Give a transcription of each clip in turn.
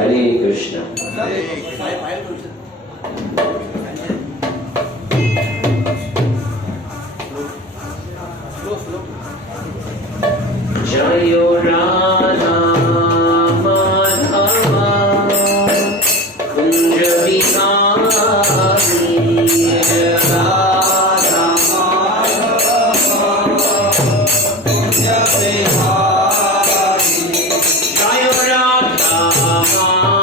हरे कृष्ण। जयो राधा माधवा कुंज बिहारी, राधा माधवा कुंज बिहारी, जयो राधा माधवा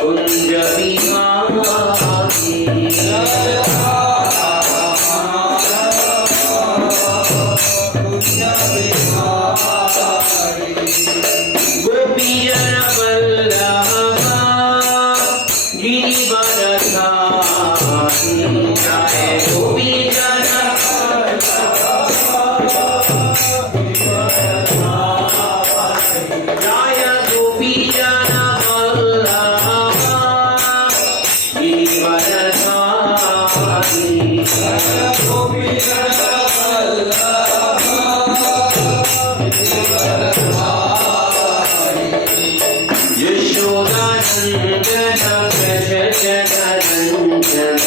कुंज बिहारी, गोपीजन वल्लभा गिरिवरधारी, जय गोपीजन जय गोपीजन वल्लभा गिरिवरधारी, यशोदानंदन व्रज जनरंजन,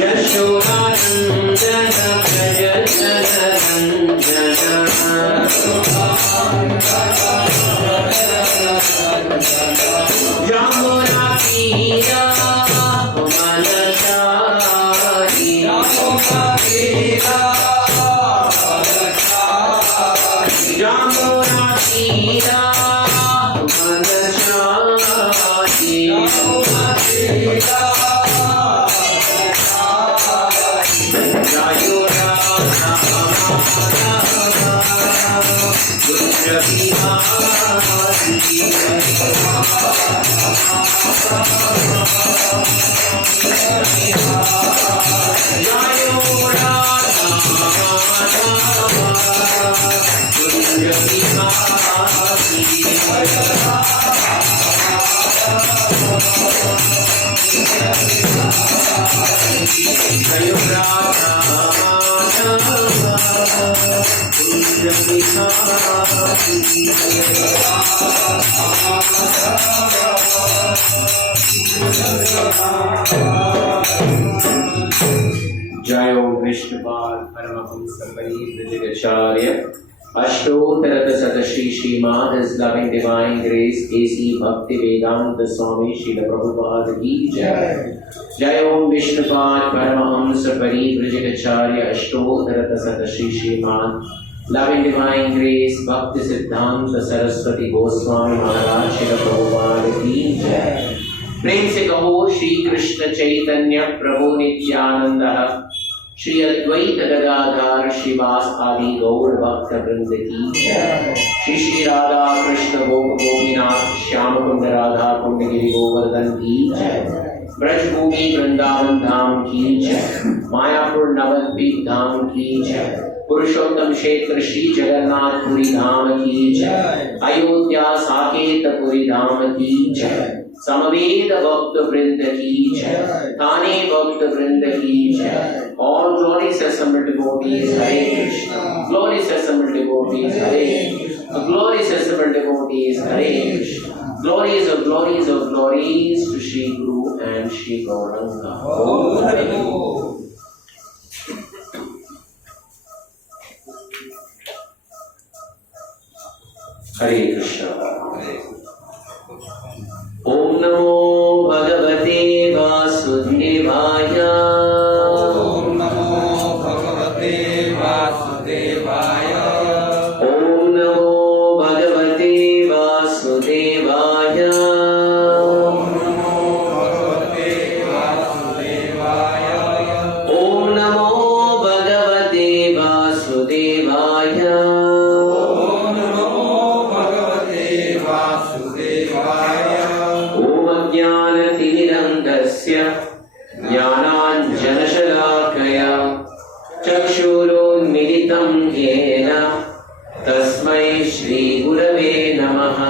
यशोदानंदन व्रज जनरंजन, यमुना तीरा मनचारी, यमुना तीरा यमुना तीरा मनचारी, यमुना तीरा जयो राधा माधवा कुंज बिहारी, जयो राधा माधवा कुंज बिहारी, जयो राधा माधवा कुंज बिहारी, जय विष्णुपाद परमहंस परिव्राजकाचार्य अष्टोत्तर शतश्री श्रीमान His loving divine grace AC Bhakti Vedanta Swami Srila Prabhupada की जय। जय ओम विष्णुपाद परमहंस परिव्राजकाचार्य अष्टोत्तर शतश्री श्रीमान loving divine grace Bhakti Siddhanta Saraswati Goswami Maharaj Srila Prabhupada की जय। प्रेम से कहो श्री कृष्ण चैतन्य प्रभु नित्यानंद श्री अद्वैत गदाधर श्रीवास आदि गौर भक्त वृंद की जय। श्री श्री राधा कृष्ण गोपीनाथ श्याम कुंड राधा कुंड गिरि गोवर्धन की जय। ब्रजभूमि वृंदावन धाम की जय। मायापुर नवद्वीप धाम की जय। पुरुषोत्तम क्षेत्र श्री जगन्नाथपुरी धाम की जय। अयोध्या साकेतपुरी धाम की जय। समवेद भक्त वृंद की जय। थाने भक्त वृंद की जय। All glorious assembled devotees, Hare Krishna. Glorious assembled devotees, Hare Krishna. Glorious assembled devotees, Hare Krishna. Glories of glories of glories to Shri Guru and Shri Gauranga. Om Hare Om. Hare Krishna. Om Namo Bhagavate Vasudevaya. ज्ञानाञ्जनशलाकया चक्षुरुन्मिलितं येन तस्मै श्रीगुरवे नमः।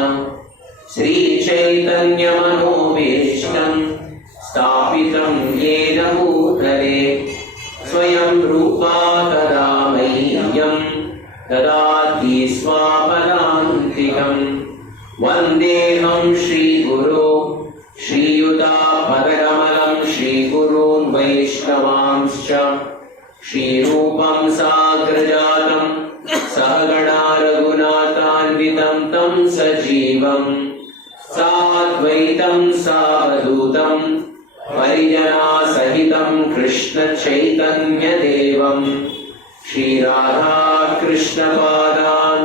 श्री श्रीचैतन्यमनोभीष्टं स्थापितं येन भूतले स्वयं रूपा तदा मह्यं ददाति स्वापदान्तिकम् वन्देऽहं श्रीगुरो श्रीयुतापदकमलं श्रीगुरून् वैष्णवांश्च श्रीरूपं साग्रजातं सहगणा रघुनाथान्वितं तं सजीवं साद्वैतं सावधूतं परिजनासहितं कृष्णचैतन्यदेवं श्रीराधाकृष्णपादान्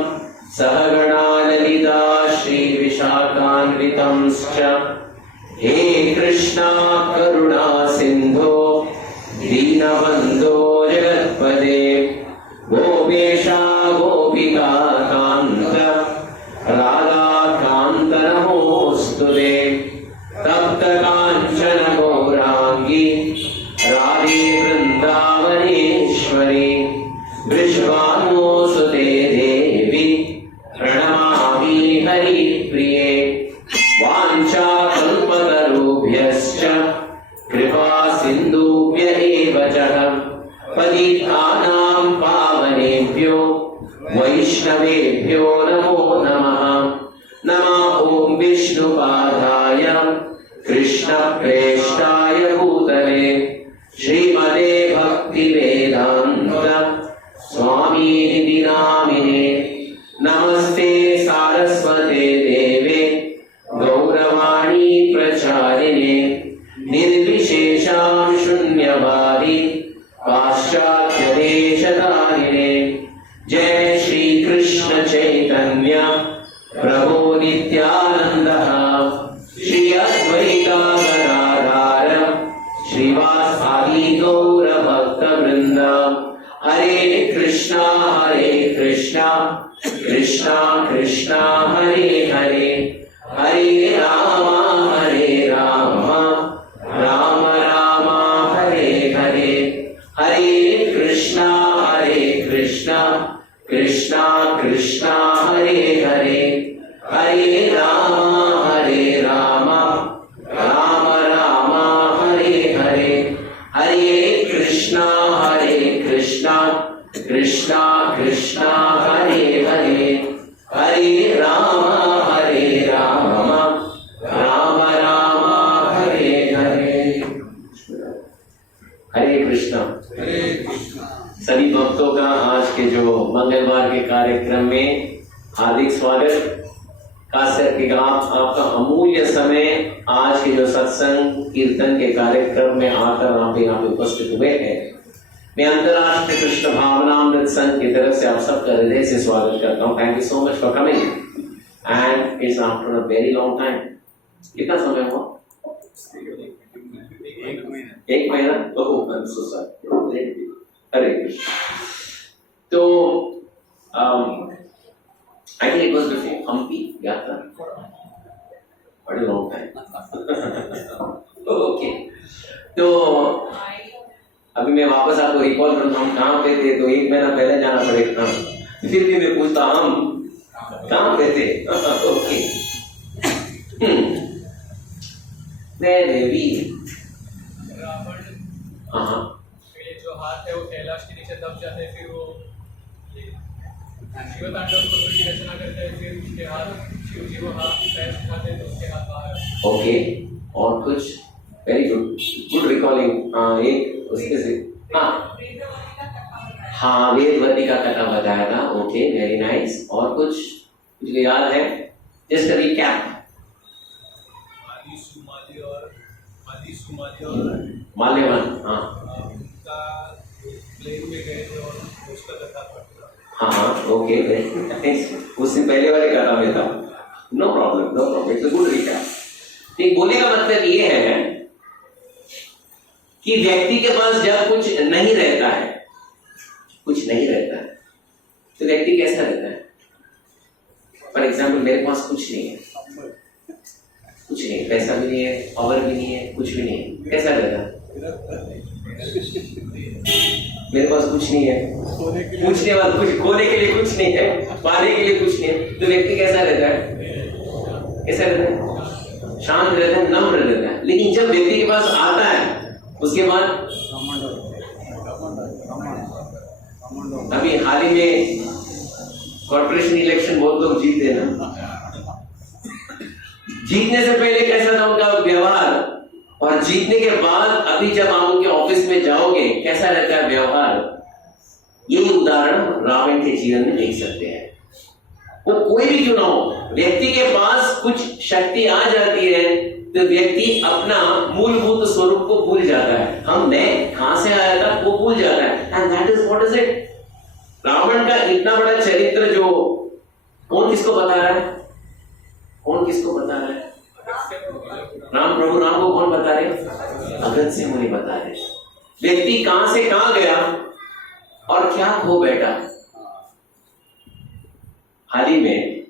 सहगणा ललिता श्रीविशाखान्वितंश्च हे कृष्णा करुणा सिन्धो दीनबन्धो जगत्पते गोपेशा गोपिका कान्त राधाकान्त नमोऽस्तुते तप्त काञ्चन गौराङ्गी राधे वृन्दावनेश्वरी वृषभानुसुते देवी प्रणमामि हरिप्रिये वाञ्छाकल्पतरुभ्यश्च कृपा सिन्धुभ्य एव च पतितानां पावनेभ्यो वैष्णवेभ्यो नमो नमः नमः ॐ विष्णुपादाय कृष्णप्रेष्ठाय भूतले श्रीमते भक्तिवेदान्त स्वामीनिधि नामिने नमस्ते सारस्वते देवे गौरवाणी प्रचारिणे निर्विशेषां शून्यवादी पाश्चात्यदेशधारिणे जय श्री कृष्ण चैतन्य प्रभो नित्यानन्दः श्री अद्वैता गदाधर श्रीवासादि गौरभक्तवृन्द हरे कृष्णा कृष्णा कृष्णा हरे हरे हरे राम राम राम हरे हरे हरे कृष्णा कृष्णा कृष्णा हरे हरे हरे राम राम हरे हरे हरे कृष्णा कृष्णा हरे हरे हरे राम राम हरे हरे। हरे कृष्णा। सभी भक्तों का आज के जो मंगलवार के कार्यक्रम में हार्दिक स्वागत। खासकर के आपका अमूल्य समय आज के जो सत्संग कीर्तन के कार्यक्रम में आकर आप यहाँ पे उपस्थित हुए हैं। मैं अंतरराष्ट्रीय कृष्ण भावनामृत संघ की तरफ से आप सबका हृदय से स्वागत करता हूँ। Thank you so much for coming and it's after a very long time. कितना समय हुआ? एक महीना। Oh I am so sorry. Hare Krishna. तो I think it was before Hampi यात्रा। बड़ी लॉन्ग टाइम। ओके। तो अभी मैं वापस आपको रिकॉल करता हूँ कहाँ पे थे, तो एक महीना पहले जाना पड़ेगा। फिर भी मैं पूछता हम कहाँ पे थे? ओके। देवी हाँ जो हाथ है वो कैलाश के नीचे दब जाते हैं, फिर वो शिव तांडव की रचना करते हैं, फिर उसके हाथ शिव जी वो हाथ पैर उठाते हैं तो उसके हाथ बाहर। ओके। और कुछ? Very good recalling. एक उसके से हाँ वेदवती का कथा बताया था। Okay very nice. और कुछ मुझे याद है? Just a recap. माल्यवन हाँ प्लेन में गए थे और उसका कथा पढ़ा। हाँ ओके उससे पहले वाले कथा में था। No problem it's a good recap. एक बोलने का मतलब ये है कि व्यक्ति के पास जब कुछ नहीं रहता है तो व्यक्ति कैसा रहता है? फॉर एग्जाम्पल मेरे पास कुछ नहीं है, पैसा भी नहीं है, पावर भी नहीं है, कुछ भी नहीं है, कैसा रहता है? मेरे पास कुछ नहीं है, पूछने वाला कुछ, खोने के लिए कुछ नहीं है, पाने के लिए कुछ नहीं है, तो व्यक्ति कैसा रहता है? कैसे रहते हैं? शांत रहते हैं, नम्र रहते हैं। लेकिन जब व्यक्ति के पास आता है उसके बाद अभी हाल ही में कॉर्पोरेशन इलेक्शन बहुत लोग जीते ना, जीतने से पहले कैसा था उनका व्यवहार और जीतने के बाद अभी जब आप उनके ऑफिस में जाओगे कैसा रहता है व्यवहार, यही उदाहरण रावण के जीवन में देख सकते हैं। वो कोई भी क्यों ना हो, व्यक्ति के पास कुछ शक्ति आ जाती है तो व्यक्ति अपना मूलभूत स्वरूप को भूल जाता है। हम मैं कहां से आया था वो भूल जाता है। And that is what is it. Ravana का इतना बड़ा चरित्र जो कौन किसको बता रहा है? कौन किसको बता रहा है? राम, प्रभु राम को कौन बता रहे? अगस्त से मुनि बता रहे। व्यक्ति कहां से कहां गया और क्या खो बैठा। हाल ही में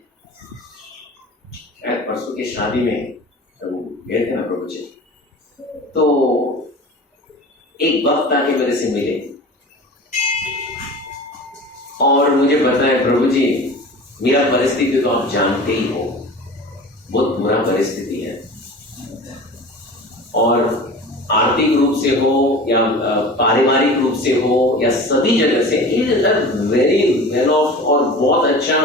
शायद परसों की शादी में तो गए थे ना प्रभु जी, तो एक वक्त आके मेरे से मिले और मुझे पता है प्रभु जी मेरा परिस्थिति तो आप जानते ही हो, बहुत बुरा परिस्थिति है और आर्थिक रूप से हो या पारिवारिक रूप से हो या सभी जगह से वेरी वेल ऑफ और बहुत अच्छा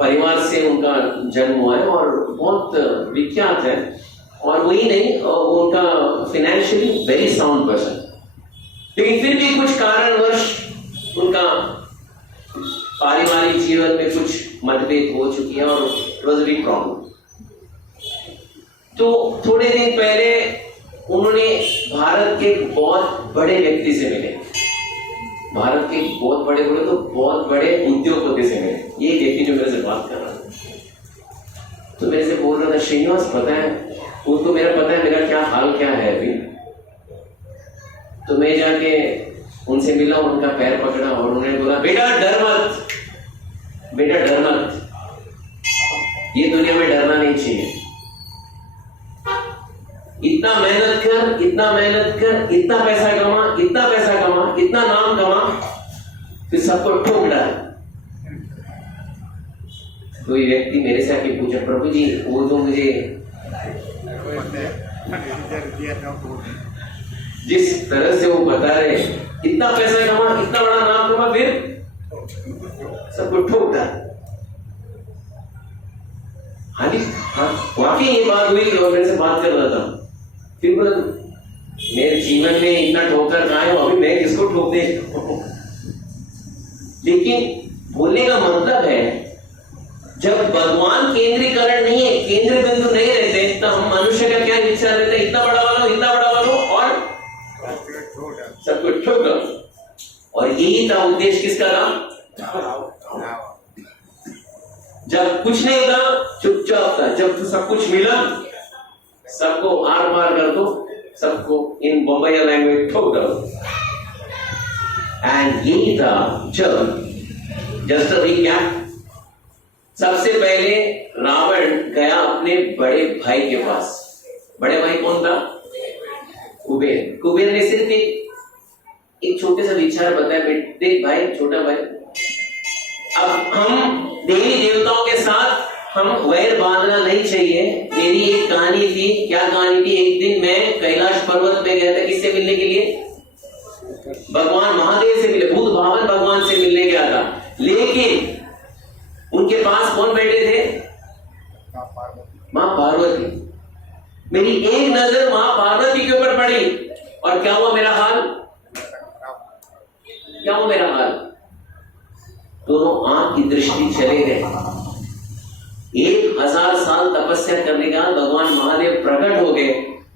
परिवार से उनका जन्म हुआ है और बहुत विख्यात है। और वही नहीं, उनका फाइनेंशियली वेरी साउंड पर्सन, लेकिन फिर भी कुछ कारणवश उनका पारिवारिक जीवन में कुछ मतभेद हो चुकी है और it was a big problem. तो थोड़े दिन पहले उन्होंने भारत के बहुत बड़े व्यक्ति से मिले, भारत के बहुत बड़े बोले तो बहुत बड़े उद्योगपति से मिले। ये व्यक्ति जो मेरे से बात कर रहा था तो मेरे से बोल रहा था, श्रीनिवास पता है उनको मेरा पता है मेरा क्या हाल क्या है अभी। तो मैं जाके उनसे मिला, उनका पैर पकड़ा और उन्होंने बोला बेटा डर मत, बेटा डर मत, ये दुनिया में डरना नहीं चाहिए। इतना मेहनत कर, इतना मेहनत कर, इतना पैसा कमा, इतना पैसा कमा, इतना नाम कमा, फिर सबको ठोक डाल। कोई व्यक्ति मेरे से आके पूछा, प्रभु जी वो तो मुझे जिस तरह से वो बता रहे इतना पैसा कमा, इतना बड़ा नाम कमा, फिर सबको ठोक डाल। हाँ जी, हाँ वाकई ये बात हुई और मेरे से बात कर रहा था। फिर बोला मेरे जीवन में इतना ठोकर कहाँ है, अभी मैं किसको ठोक दे। लेकिन बोलने का मतलब है जब भगवान केंद्रीकरण नहीं है, केंद्र बिंदु नहीं रहते, तो हम मनुष्य का क्या विचार रहता है, इतना बड़ा वाला, इतना बड़ा वाला और सबको ठोक दो। और यही था उद्देश्य किसका था। जब कुछ नहीं था चुपचाप था, जब सब कुछ मिला सबको आर पार कर दो, सबको इन बम्बई लैंग्वेज ठोक दो। एंड यही था जब जस्ट अ रिकैप, सबसे पहले रावण गया अपने बड़े भाई के पास। बड़े भाई कौन था? कुबेर। कुबेर ने सिर्फ एक छोटे सा विचार बताया, देख भाई, छोटा भाई, अब हम देवी देवताओं के साथ हम वैर बांधना नहीं चाहिए। मेरी एक कहानी थी, क्या कहानी थी? एक दिन मैं कैलाश पर्वत पे गया था, किससे मिलने के लिए? भगवान महादेव से मिले, भूत भावन भगवान से मिलने गया था। लेकिन उनके पास कौन बैठे थे? मां पार्वती। मेरी एक नजर मां पार्वती के ऊपर पड़ी और क्या हुआ मेरा हाल? क्या हुआ मेरा हाल? दोनों आंख की दृष्टि चले गए। 1000 साल तपस्या करने के बाद भगवान महादेव प्रकट हो गए,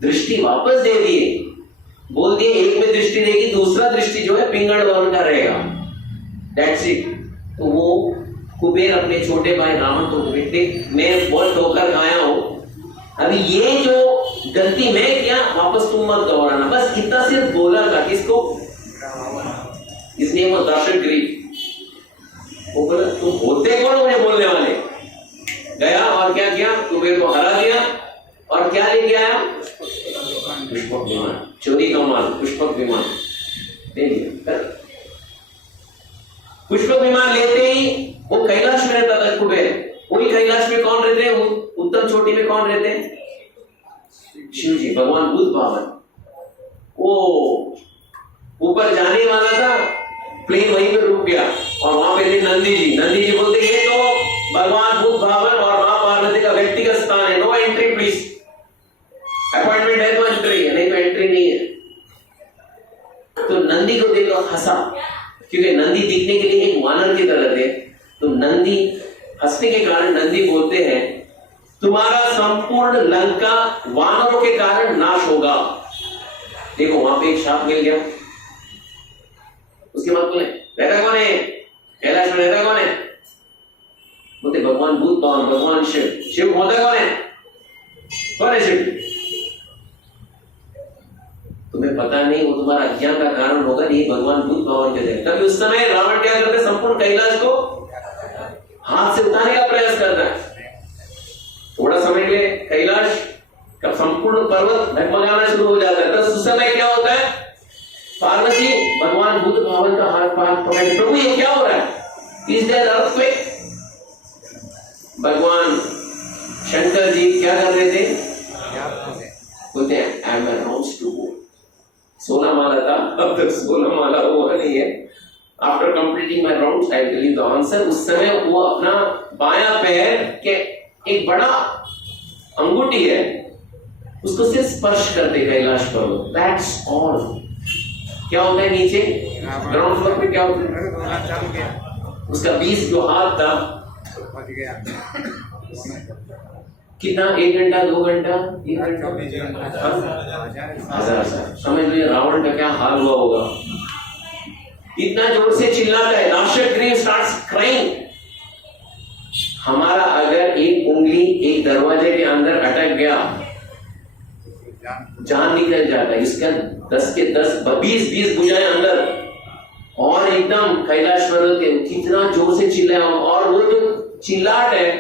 दृष्टि वापस दे दिए, बोल दिए एक में दृष्टि रहेगी, दूसरा दृष्टि जो है पिंगल वर्ण का रहेगा। That's it. तो वो कुबेर अपने छोटे भाई रावण को बेटे मैं बहुत ठोकर खाया हूं, अभी ये जो गलती मैं किया वापस तुम मत दोहराना। बस इतना सिर्फ बोला था। किसको? इसलिए वो दर्शक ग्रीव, वो बोला तुम होते कौन मुझे बोलने वाले। गया और क्या किया? कुबेर को हरा दिया और क्या लेके आया? पुष्पक विमान, चोरी का माल, पुष्पक विमान ले लिया। पुष्पक विमान लेते ही वो कैलाश में रहता था कुबेर, वही कैलाश में कौन रहते हैं? उत्तम चोटी में कौन रहते हैं? शिव जी, भगवान बुद्ध भगवान। वो ऊपर जाने वाला था, प्लेन वहीं पे रुक गया और वहां पे थे नंदी जी। नंदी जी बोलते ये तो भगवान बुद्ध भगवान और मां पार्वती का व्यक्तिगत स्थान है, नो एंट्री प्लीज, अपॉइंटमेंट है तो एंट्री है, नहीं तो एंट्री नहीं है। तो नंदी को देखो हंसा, क्योंकि नंदी दिखने के लिए एक वानर की तरह थे। तो नंदी हंसने के कारण नंदी बोलते हैं तुम्हारा संपूर्ण लंका वानरों के कारण नाश होगा। देखो वहां पे एक शाप मिल गया। उसके बाद बोले रहता कौन है कैलाश में, रहता कौन है? बोलते भगवान बुद्ध भगवान, भगवान शिव। शिव होता कौन है? कौन है शिव? तुम्हें पता नहीं, वो तुम्हारा अज्ञान का कारण होगा, नहीं भगवान बुद्ध भगवान के थे। तभी उस समय रावण क्या करते? संपूर्ण कैलाश को हाथ से उठाने का प्रयास करता है। थोड़ा समय के लिए कैलाश का संपूर्ण पर्वत ढगमगाना शुरू हो जाता है। तो उस समय क्या होता है? पार्वती भगवान बुद्ध भगवान का हाथ पकड़, प्रभु ये क्या हो रहा है? Is there earthquake? भगवान शंकर जी क्या कर रहे थे? बोलते हैं I am announce to go. 16 माला था, अब तक 16 माला हुआ नहीं है। After completing my rounds I will give the answer. उस समय वो अपना बायां पैर के एक बड़ा अंगूठी है, उसको सिर्फ स्पर्श करते कैलाश पर्वत, दैट्स ऑल। क्या होता है नीचे ग्राउंड फ्लोर पे? क्या होता है? उसका 20 जो हाथ था कितना? 1 घंटा 2 घंटा 1 घंटा 1000 समझ लीजिए रावण का क्या हाल हुआ होगा। इतना जोर से चिल्लाता है, नाशक ग्रीव स्टार्ट्स क्राइंग। हमारा अगर एक उंगली एक दरवाजे के अंदर अटक गया, जान निकल जाता है। इसका 10 के 10 20 भुजाएं अंदर, और एकदम कैलाश पर्वत के कितना जोर से चिल्लाया। और वो जो चिल्लाहट है,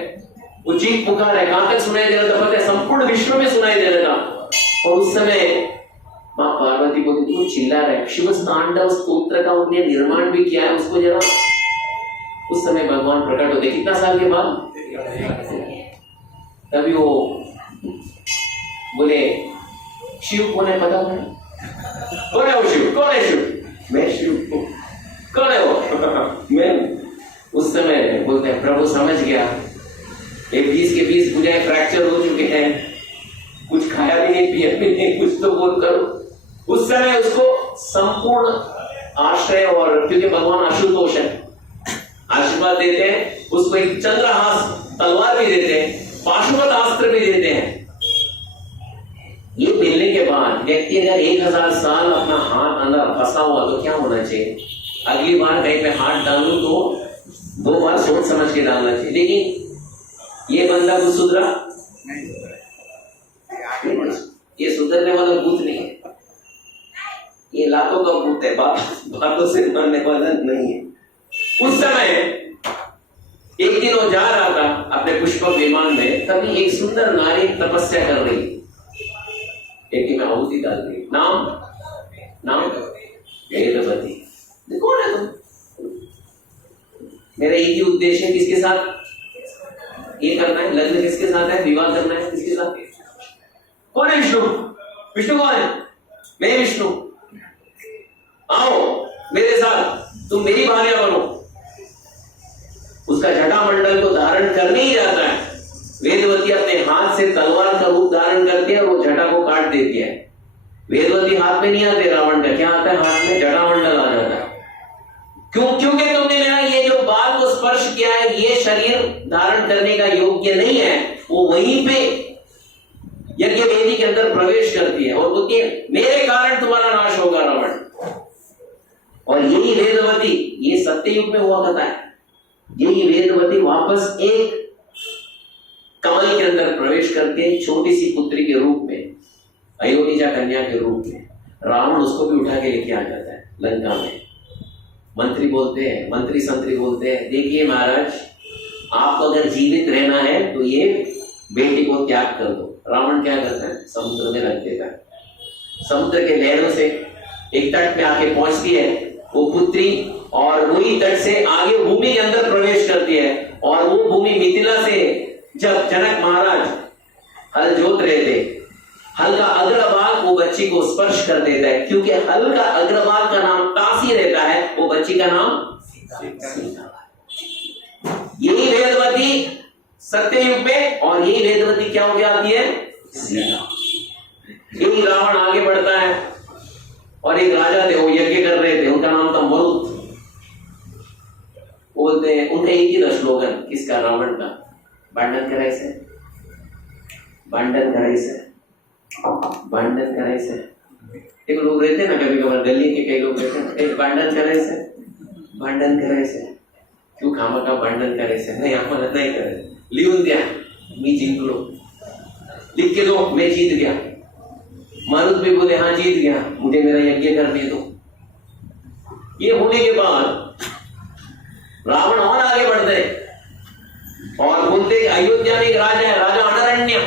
वो चीख पुकार है, कहां तक सुनाई दे रहा था पता है? संपूर्ण विश्व में सुनाई दे रहा था। और उस समय मां पार्वती बोलती वो चिल्ला रहे। शिव तांडव स्तोत्र का उन्होंने निर्माण भी किया है, उसको जरा। उस समय भगवान प्रकट होते कितना साल के बाद? तभी वो बोले शिव कौन है पता है? कौन है वो शिव? कौन है शिव? मैं शिव। कौन है वो? मैं। उस समय बोलते हैं प्रभु समझ गया, ये 20 के 20 भुजाएं फ्रैक्चर हो चुके हैं, कुछ खाया भी नहीं पिया भी नहीं, कुछ तो बोल करो। उस समय उसको संपूर्ण आश्रय, और क्योंकि भगवान आशुतोष है, आशीर्वाद देते हैं उसको। एक चंद्रहास तलवार भी देते हैं, पाशुपत अस्त्र भी देते हैं। ये मिलने के बाद व्यक्ति अगर 1000 साल अपना हाथ अंदर फंसा हुआ तो क्या होना चाहिए? अगली बार कहीं पे हाथ डालूं तो 2 बार सोच समझ के डालना चाहिए। लेकिन ये बंदा कुछ सुधरा नहीं, ये सुधरने वाला भूत नहीं है, ये लाखों का भूत है, बातों से मरने वाला नहीं है। उस समय एक दिन वो जा रहा था अपने पुष्पक विमान में, तभी एक सुंदर नारी तपस्या कर रही, एक में आहुति डाल रही। नाम वेदवती। कौन है तुम? मेरा एक ही उद्देश्य है, किसके साथ ये करना है? लग्न किसके साथ है? विवाह करना है किसके साथ? कौन है विष्णु? विष्णु कौन है? मैं विष्णु। आओ मेरे साथ, तुम मेरी भार्या बनो। उसका जटामंडल को धारण करने ही जाता है। वेदवती अपने हाथ से तलवार का रूप धारण करती है और वो जटा को काट देती है। वेदवती हाथ में नहीं आते, रावण का क्या आता है? हाथ में जटामंडल आ जाता है। क्योंकि तुमने मेरा ये जो बाल को स्पर्श किया है, ये शरीर धारण करने का योग्य नहीं है। वो वहीं पे यज्ञ वेदी के अंदर प्रवेश करती है और बोलती है मेरे कारण तुम्हारा नाश होगा रावण। और यही वेदवती, ये सत्ययुग में हुआ कथा है, यही वेदवती वापस एक कमल के अंदर प्रवेश करके छोटी सी पुत्री के रूप में, अयोनिजा कन्या के रूप में, रावण उसको भी उठा के लेके आ जाता है लंका में। मंत्री बोलते हैं, मंत्री संतरी बोलते हैं देखिए महाराज, आपको अगर जीवित रहना है तो ये बेटी को त्याग कर दो। रावण क्या करता है? समुद्र में रख देता है। समुद्र के लहरों से एक तट पे आके पहुंचती है वो पुत्री, और वही तट से आगे भूमि के अंदर प्रवेश करती है और वो भूमि मिथिला से जब जनक महाराज हल जोत रहे थे, हल का अग्रभाग वो बच्ची को स्पर्श कर देता है, क्योंकि हल का अग्रभाग का नाम तासी रहता है, वो बच्ची का नाम सीता। यही वेदवती सत्ययुग में, और यही वेदवती क्या हो गया आती है? सीता। यही रावण आगे बढ़ता है, और एक राजा थे, वो यज्ञ कर रहे थे, उनका नाम था मरुत। बोलते हैं, उनका एक ही था स्लोगन, किसका? रावण का, भांडन करायचं, भांडन करायचं, भांडन करायचं। एक लोग रहते ना, कभी कभार गली के कई लोग रहते हैं, एक भांडन करायचं, भांडन करायचं। क्यों खामखा भांडण करायचं? नाही, आम्हाला नाही करायचं, लिहून द्या, मी जिंकलो, लिख के दो, मैं जीत गया। मारुत भी बोले, हाँ जीत गया, मुझे मेरा यज्ञ करने दो। ये होने के बाद रावण और आगे बढ़ गए और बोलते अयोध्या में एक राजा है, राजा अनरण्य।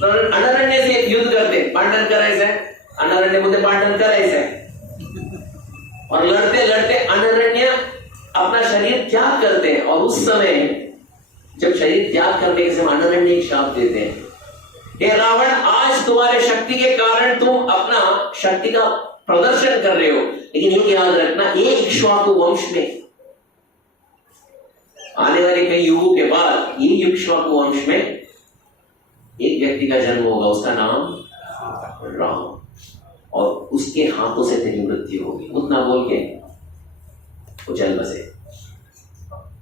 तो अनरण्य से युद्ध करते, भांडण करायचं, अनरण्य बोलते भांडण करायचं, और लड़ते लड़ते अनरण्य अपना शरीर त्याग करते हैं। और उस समय जब शरीर त्याग करने के समय अनरण्य एक शाप देते हैं, हे रावण, आज तुम्हारे शक्ति के कारण तुम अपना शक्ति का प्रदर्शन कर रहे हो, लेकिन ये याद रखना, ये इक्ष्वाकु वंश में आने वाले कई युगों के बाद ये इक्ष्वाकु वंश में एक व्यक्ति का जन्म होगा, उसका नाम राम, और उसके हाथों से तेरी मृत्यु होगी। उतना बोल के वो चल बसे।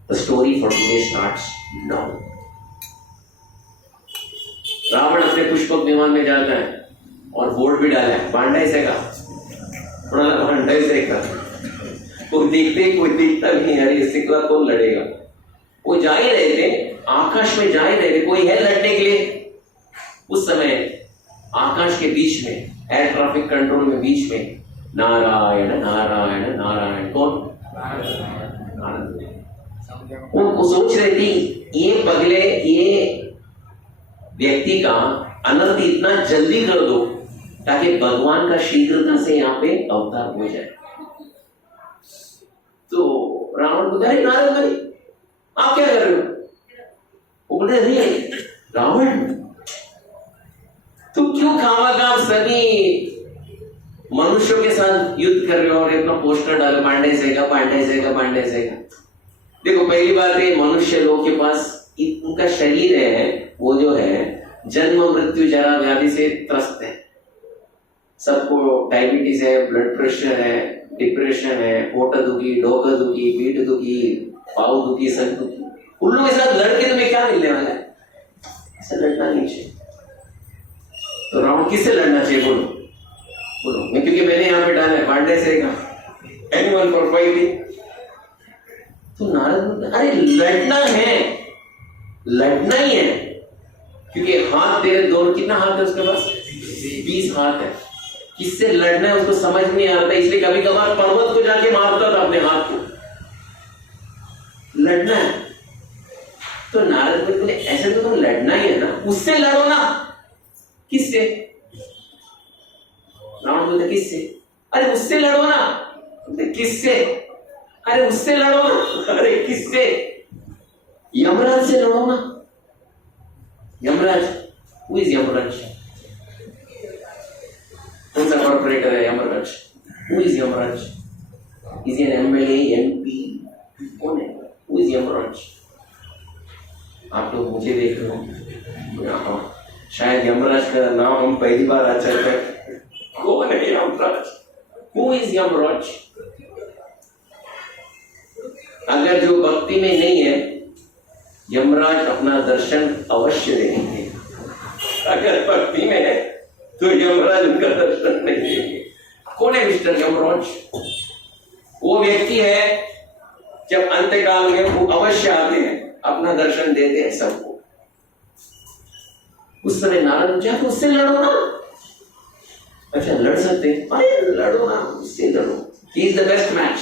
The story for today starts now. Ravan अपने पुष्पक विमान में जाता है और बोर्ड भी डाला है, भांडायचं का, कोणाला भांडायचंय का? कोई देखता भी नहीं, अरे इससे कौन लड़ेगा? वो जा ही रहे थे, आकाश में जा ही रहे थे, कोई है लड़ने के लिए? उस समय आकाश के बीच में, एयर ट्रैफिक कंट्रोल में बीच में, नारायण नारायण नारायण, कौन? वो सोच रहे थी, ये पगले, ये व्यक्ति का अनर्थ इतना जल्दी कर दो ताकि भगवान का शीघ्रता से यहाँ पे अवतार हो जाए। तो रावण बोलता है, नारद भाई आप क्या कर रहे हो? वो बोलते नहीं रावण, तुम क्यों खामखा सभी मनुष्यों के साथ युद्ध कर रहे हो और अपना पोस्टर डालो, भांडायचं का, भांडायचं का, भांडायचं का? देखो, पहली बात है, मनुष्य लोग के पास उनका शरीर है, वो जो है जन्म मृत्यु जरा व्याधि से त्रस्त है। सबको डायबिटीज है, ब्लड प्रेशर है, डिप्रेशन है, पोट दुखी, डोका दुखी, पीठ दुखी, पाव दुखी, सर दुखी। उन लोगों के साथ लड़के तुम्हें क्या मिलने वाला है? ऐसा लड़ना नहीं चाहिए। तो रावण किससे लड़ना चाहिए? बोलो बोलो। मैं, क्योंकि मैंने यहाँ पे डाला है, भांडायचं का, एनिमल फॉर फाइटिंग। तो नारद, अरे लड़ना है, लड़ना ही है, क्योंकि हाथ तेरे दोनों, कितना हाथ है उसके पास? 20 हाथ है। किससे लड़ना है उसको समझ नहीं आता, इसलिए कभी कभार पर्वत को जाके मारता था अपने हाथ को। लड़ना है तो नारद बोले, ऐसे तो तुम लड़ना ही है ना, उससे लड़ो ना। किससे? रावण बोलते किससे? अरे उससे लड़ो ना। किससे? अरे उससे लड़ो ना। अरे किससे? यमराज से लड़ो ना। Yamraj, who is Yamraj? कौन सा कॉर्पोरेटर है Yamraj? Who is Yamraj? Is an MLA, MP, कौन है? Who is Yamraj? आप लोग मुझे देख रहे हो, शायद यमराज का नाम हम पहली बार आज चल रहे। कौन है यमराज? Who is Yamraj? अगर जो भक्ति में नहीं है, यमराज अपना दर्शन अवश्य देंगे। अगर भक्ति में है तो यमराज उनका दर्शन नहीं देंगे। कौन है मिस्टर यमराज? वो व्यक्ति है जब अंत्यकाल में वो अवश्य आते हैं, अपना दर्शन देते हैं सबको। उस समय नारद पूछा, तो उससे लड़ो ना। अच्छा, लड़ सकते? अरे लड़ो ना, उससे लड़ो, he is the best match.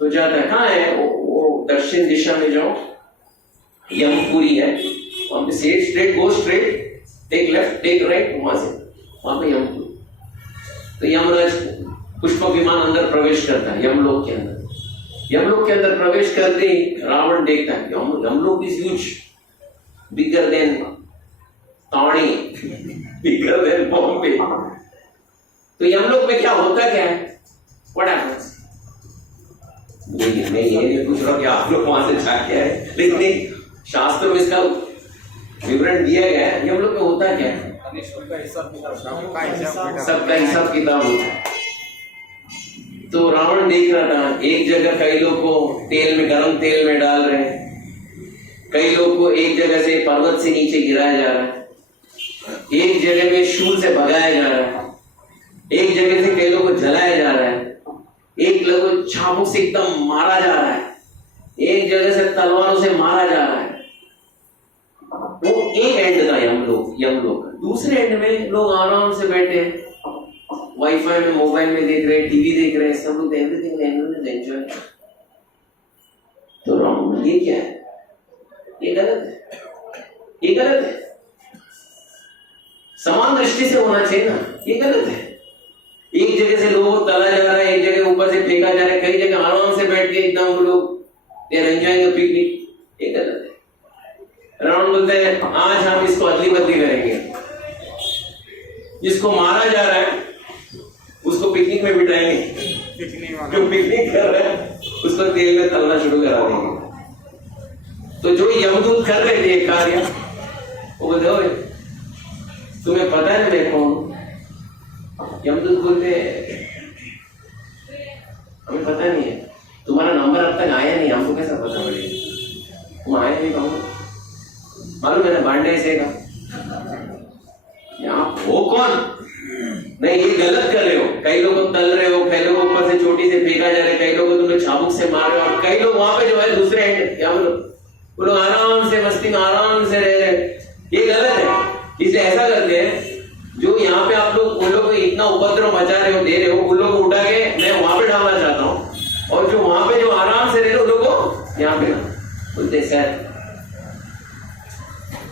तो जाता है, कहाँ है वो दक्षिण दिशा में जाओ, यमपुरी है, वहां पे straight go straight, take left, take right, वहां से वहां पे यमपुरी। तो यमराज पुष्पक विमान अंदर प्रवेश करता है, यमलोक के अंदर। यमलोक के अंदर प्रवेश करते ही रावण देखता है यमलोक इज ह्यूज, बिगर देन ताड़ी, बिगर देन बॉम्बे। तो यमलोक में क्या होता क्या है, व्हाट हैपेंस? मैं ये नहीं पूछ रहा कि आप लोग वहां से जाके आए, लेकिन शास्त्र में इसका विवरण दिया गया है। यमलोक में होता क्या है? सबका हिसाब किताब होता है। तो रावण देख रहा था एक जगह कई लोग को तेल में, गरम तेल में डाल रहे हैं, कई लोग को एक जगह से पर्वत से नीचे गिराया जा रहा है, एक जगह में शूल से भगाया जा रहा है, एक जगह से कई लोग को जलाया जा रहा है, एक लोग को चाबुक से एकदम मारा जा रहा है, एक जगह से तलवारों से मारा जा रहा है। वो एक एंड था यमलोक। दूसरे एंड में लोग आराम से बैठे हैं, वाईफाई में, मोबाइल में देख रहे हैं, टीवी देख रहे हैं, सब लोग एवरीथिंग एंजॉय। तो राम, ये क्या है? ये गलत है, ये गलत है। समान दृष्टि से होना चाहिए ना, ये गलत है। एक जगह से लोगों को तला जा रहा है, एक जगह ऊपर से फेंका जा रहा है, कई जगह आराम से बैठ के एकदम वो लोग एंजॉयिंग द पिकनिक, ये गलत है। रावण बोलते हैं आज हम इसको अदली बदली करेंगे, जिसको मारा जा रहा है उसको पिकनिक में बिठाएंगे, जो पिकनिक कर रहा है उसको तेल में तलना शुरू करा देंगे। तो जो यमदूत कर रहे थे कार्य, वो बोलते तुम्हें पता है मैं कौन? यमदूत बोलते हमें पता नहीं है, तुम्हारा नंबर अब तक आया नहीं, हमको कैसा पता पड़ेगा? तुम आए नहीं, कहूँ मालूम है ना, बांडे से का आप हो कौन? नहीं, ये गलत कर रहे हो। कई लोग तल रहे हो, कई लोग ऊपर से चोटी से फेंका जा रहा है, कई लोग तुम लोग चाबुक से मार रहे हो, और कई लोग वहां पे जो है दूसरे एंड क्या बोलो, वो लोग आराम से मस्ती में आराम से रह रहे। ये गलत है। इसलिए ऐसा करते हैं, जो यहाँ पे आप लोग उन लोग को इतना उपद्रव मचा रहे हो, दे रहे हो, उन लोग को उठा के मैं वहां पे डालना चाहता हूँ, और जो वहां पे जो आराम से रह रहे उन लोग को यहाँ पे बोलते सर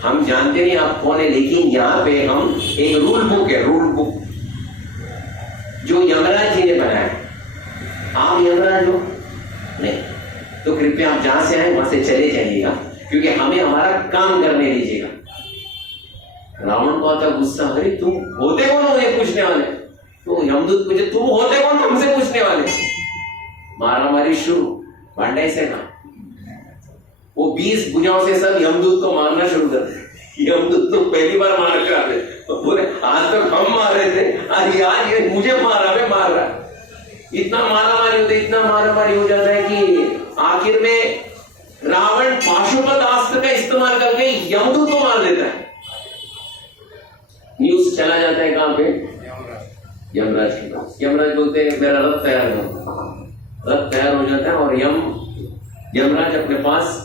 हम जानते नहीं आप कौन है, लेकिन यहाँ पे हम एक रूल बुक है, रूल बुक जो यमराज जी ने बनाया। आप यमराज हो नहीं, तो कृपया आप जहां से आए वहां से चले जाइएगा, क्योंकि हमें हमारा काम करने दीजिएगा। रावण को आता गुस्सा, अरे तुम होते कौन हो ये पूछने वाले? तो यमदूत पूछे तुम होते कौन हमसे पूछने वाले? मारा मारी शुरू, भांडे से ना वो 20 भुजाओं से सब यमदूत को मारना शुरू कर दे। यमदूत तो पहली बार मार कर आते, तो बोले आज तक हम मार रहे थे, आज यार ये मुझे मारा, मैं मार रहा। इतना मारामारी होता है, इतना मारामारी हो जाता है कि आखिर में रावण पाशुपत अस्त्र का इस्तेमाल करके यमदूत को मार देता है। न्यूज चला जाता है कहां पे? यमराज के पास। यमराज बोलते हैं मेरा रथ तैयार हो, रथ तैयार हो जाता है, और यमराज अपने पास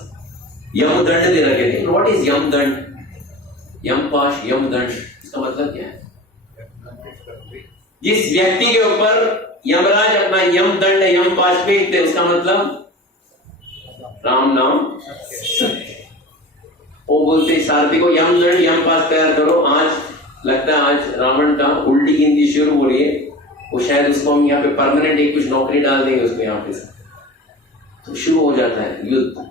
यमदंड दे रखे थे। What is यमदंड? यमपाश, यमदंड, इसका मतलब क्या है? जिस व्यक्ति के ऊपर यमराज अपना यमदंड, यमपाश फेंकते, उसका मतलब राम नाम सत्य। वो बोलते सारथी को यमदंड, यमपाश तैयार करो। आज लगता है आज रावण का उल्टी गिनती शुरू हो रही है, वो शायद उसको हम यहाँ पे परमानेंट एक कुछ नौकरी डाल देंगे उसको यहाँ पे। तो शुरू हो जाता है युद्ध,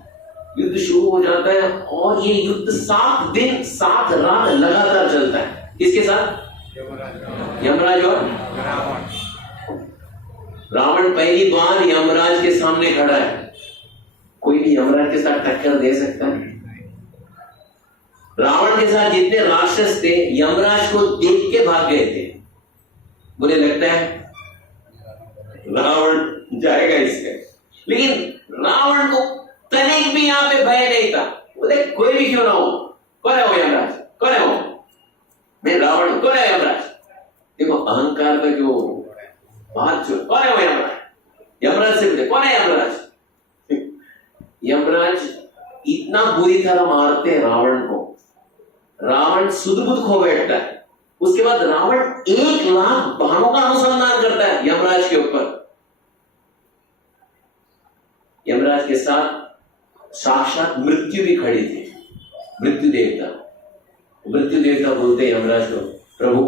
युद्ध शुरू हो जाता है, और ये युद्ध 7 दिन 7 रात लगातार चलता है। किसके साथ? यमराज और रावण पहली बार यमराज के सामने खड़ा है। कोई भी यमराज के साथ टक्कर दे सकता है? रावण के साथ जितने राक्षस थे यमराज को देख के भाग गए थे। मुझे लगता है रावण जाएगा इसके, लेकिन रावण को तनिक भी यहां पे भय नहीं था। बोले कोई भी क्यों ना हो, कौन है वो यमराज, कौन है वो, मैं रावण, कौन है यमराज? देखो अहंकार का जो बात, जो कौन है वो यमराज? यमराज से पूछे कौन है यमराज? यमराज इतना बुरी तरह मारते हैं रावण को, रावण सुध-बुध खो बैठता है। उसके बाद रावण 1 लाख बाणों का अनुसंधान करता है यमराज के ऊपर। यमराज के साथ साक्षात मृत्यु भी खड़ी थी, मृत्यु देवता। मृत्यु देवता बोलते हैं यमराज को, प्रभु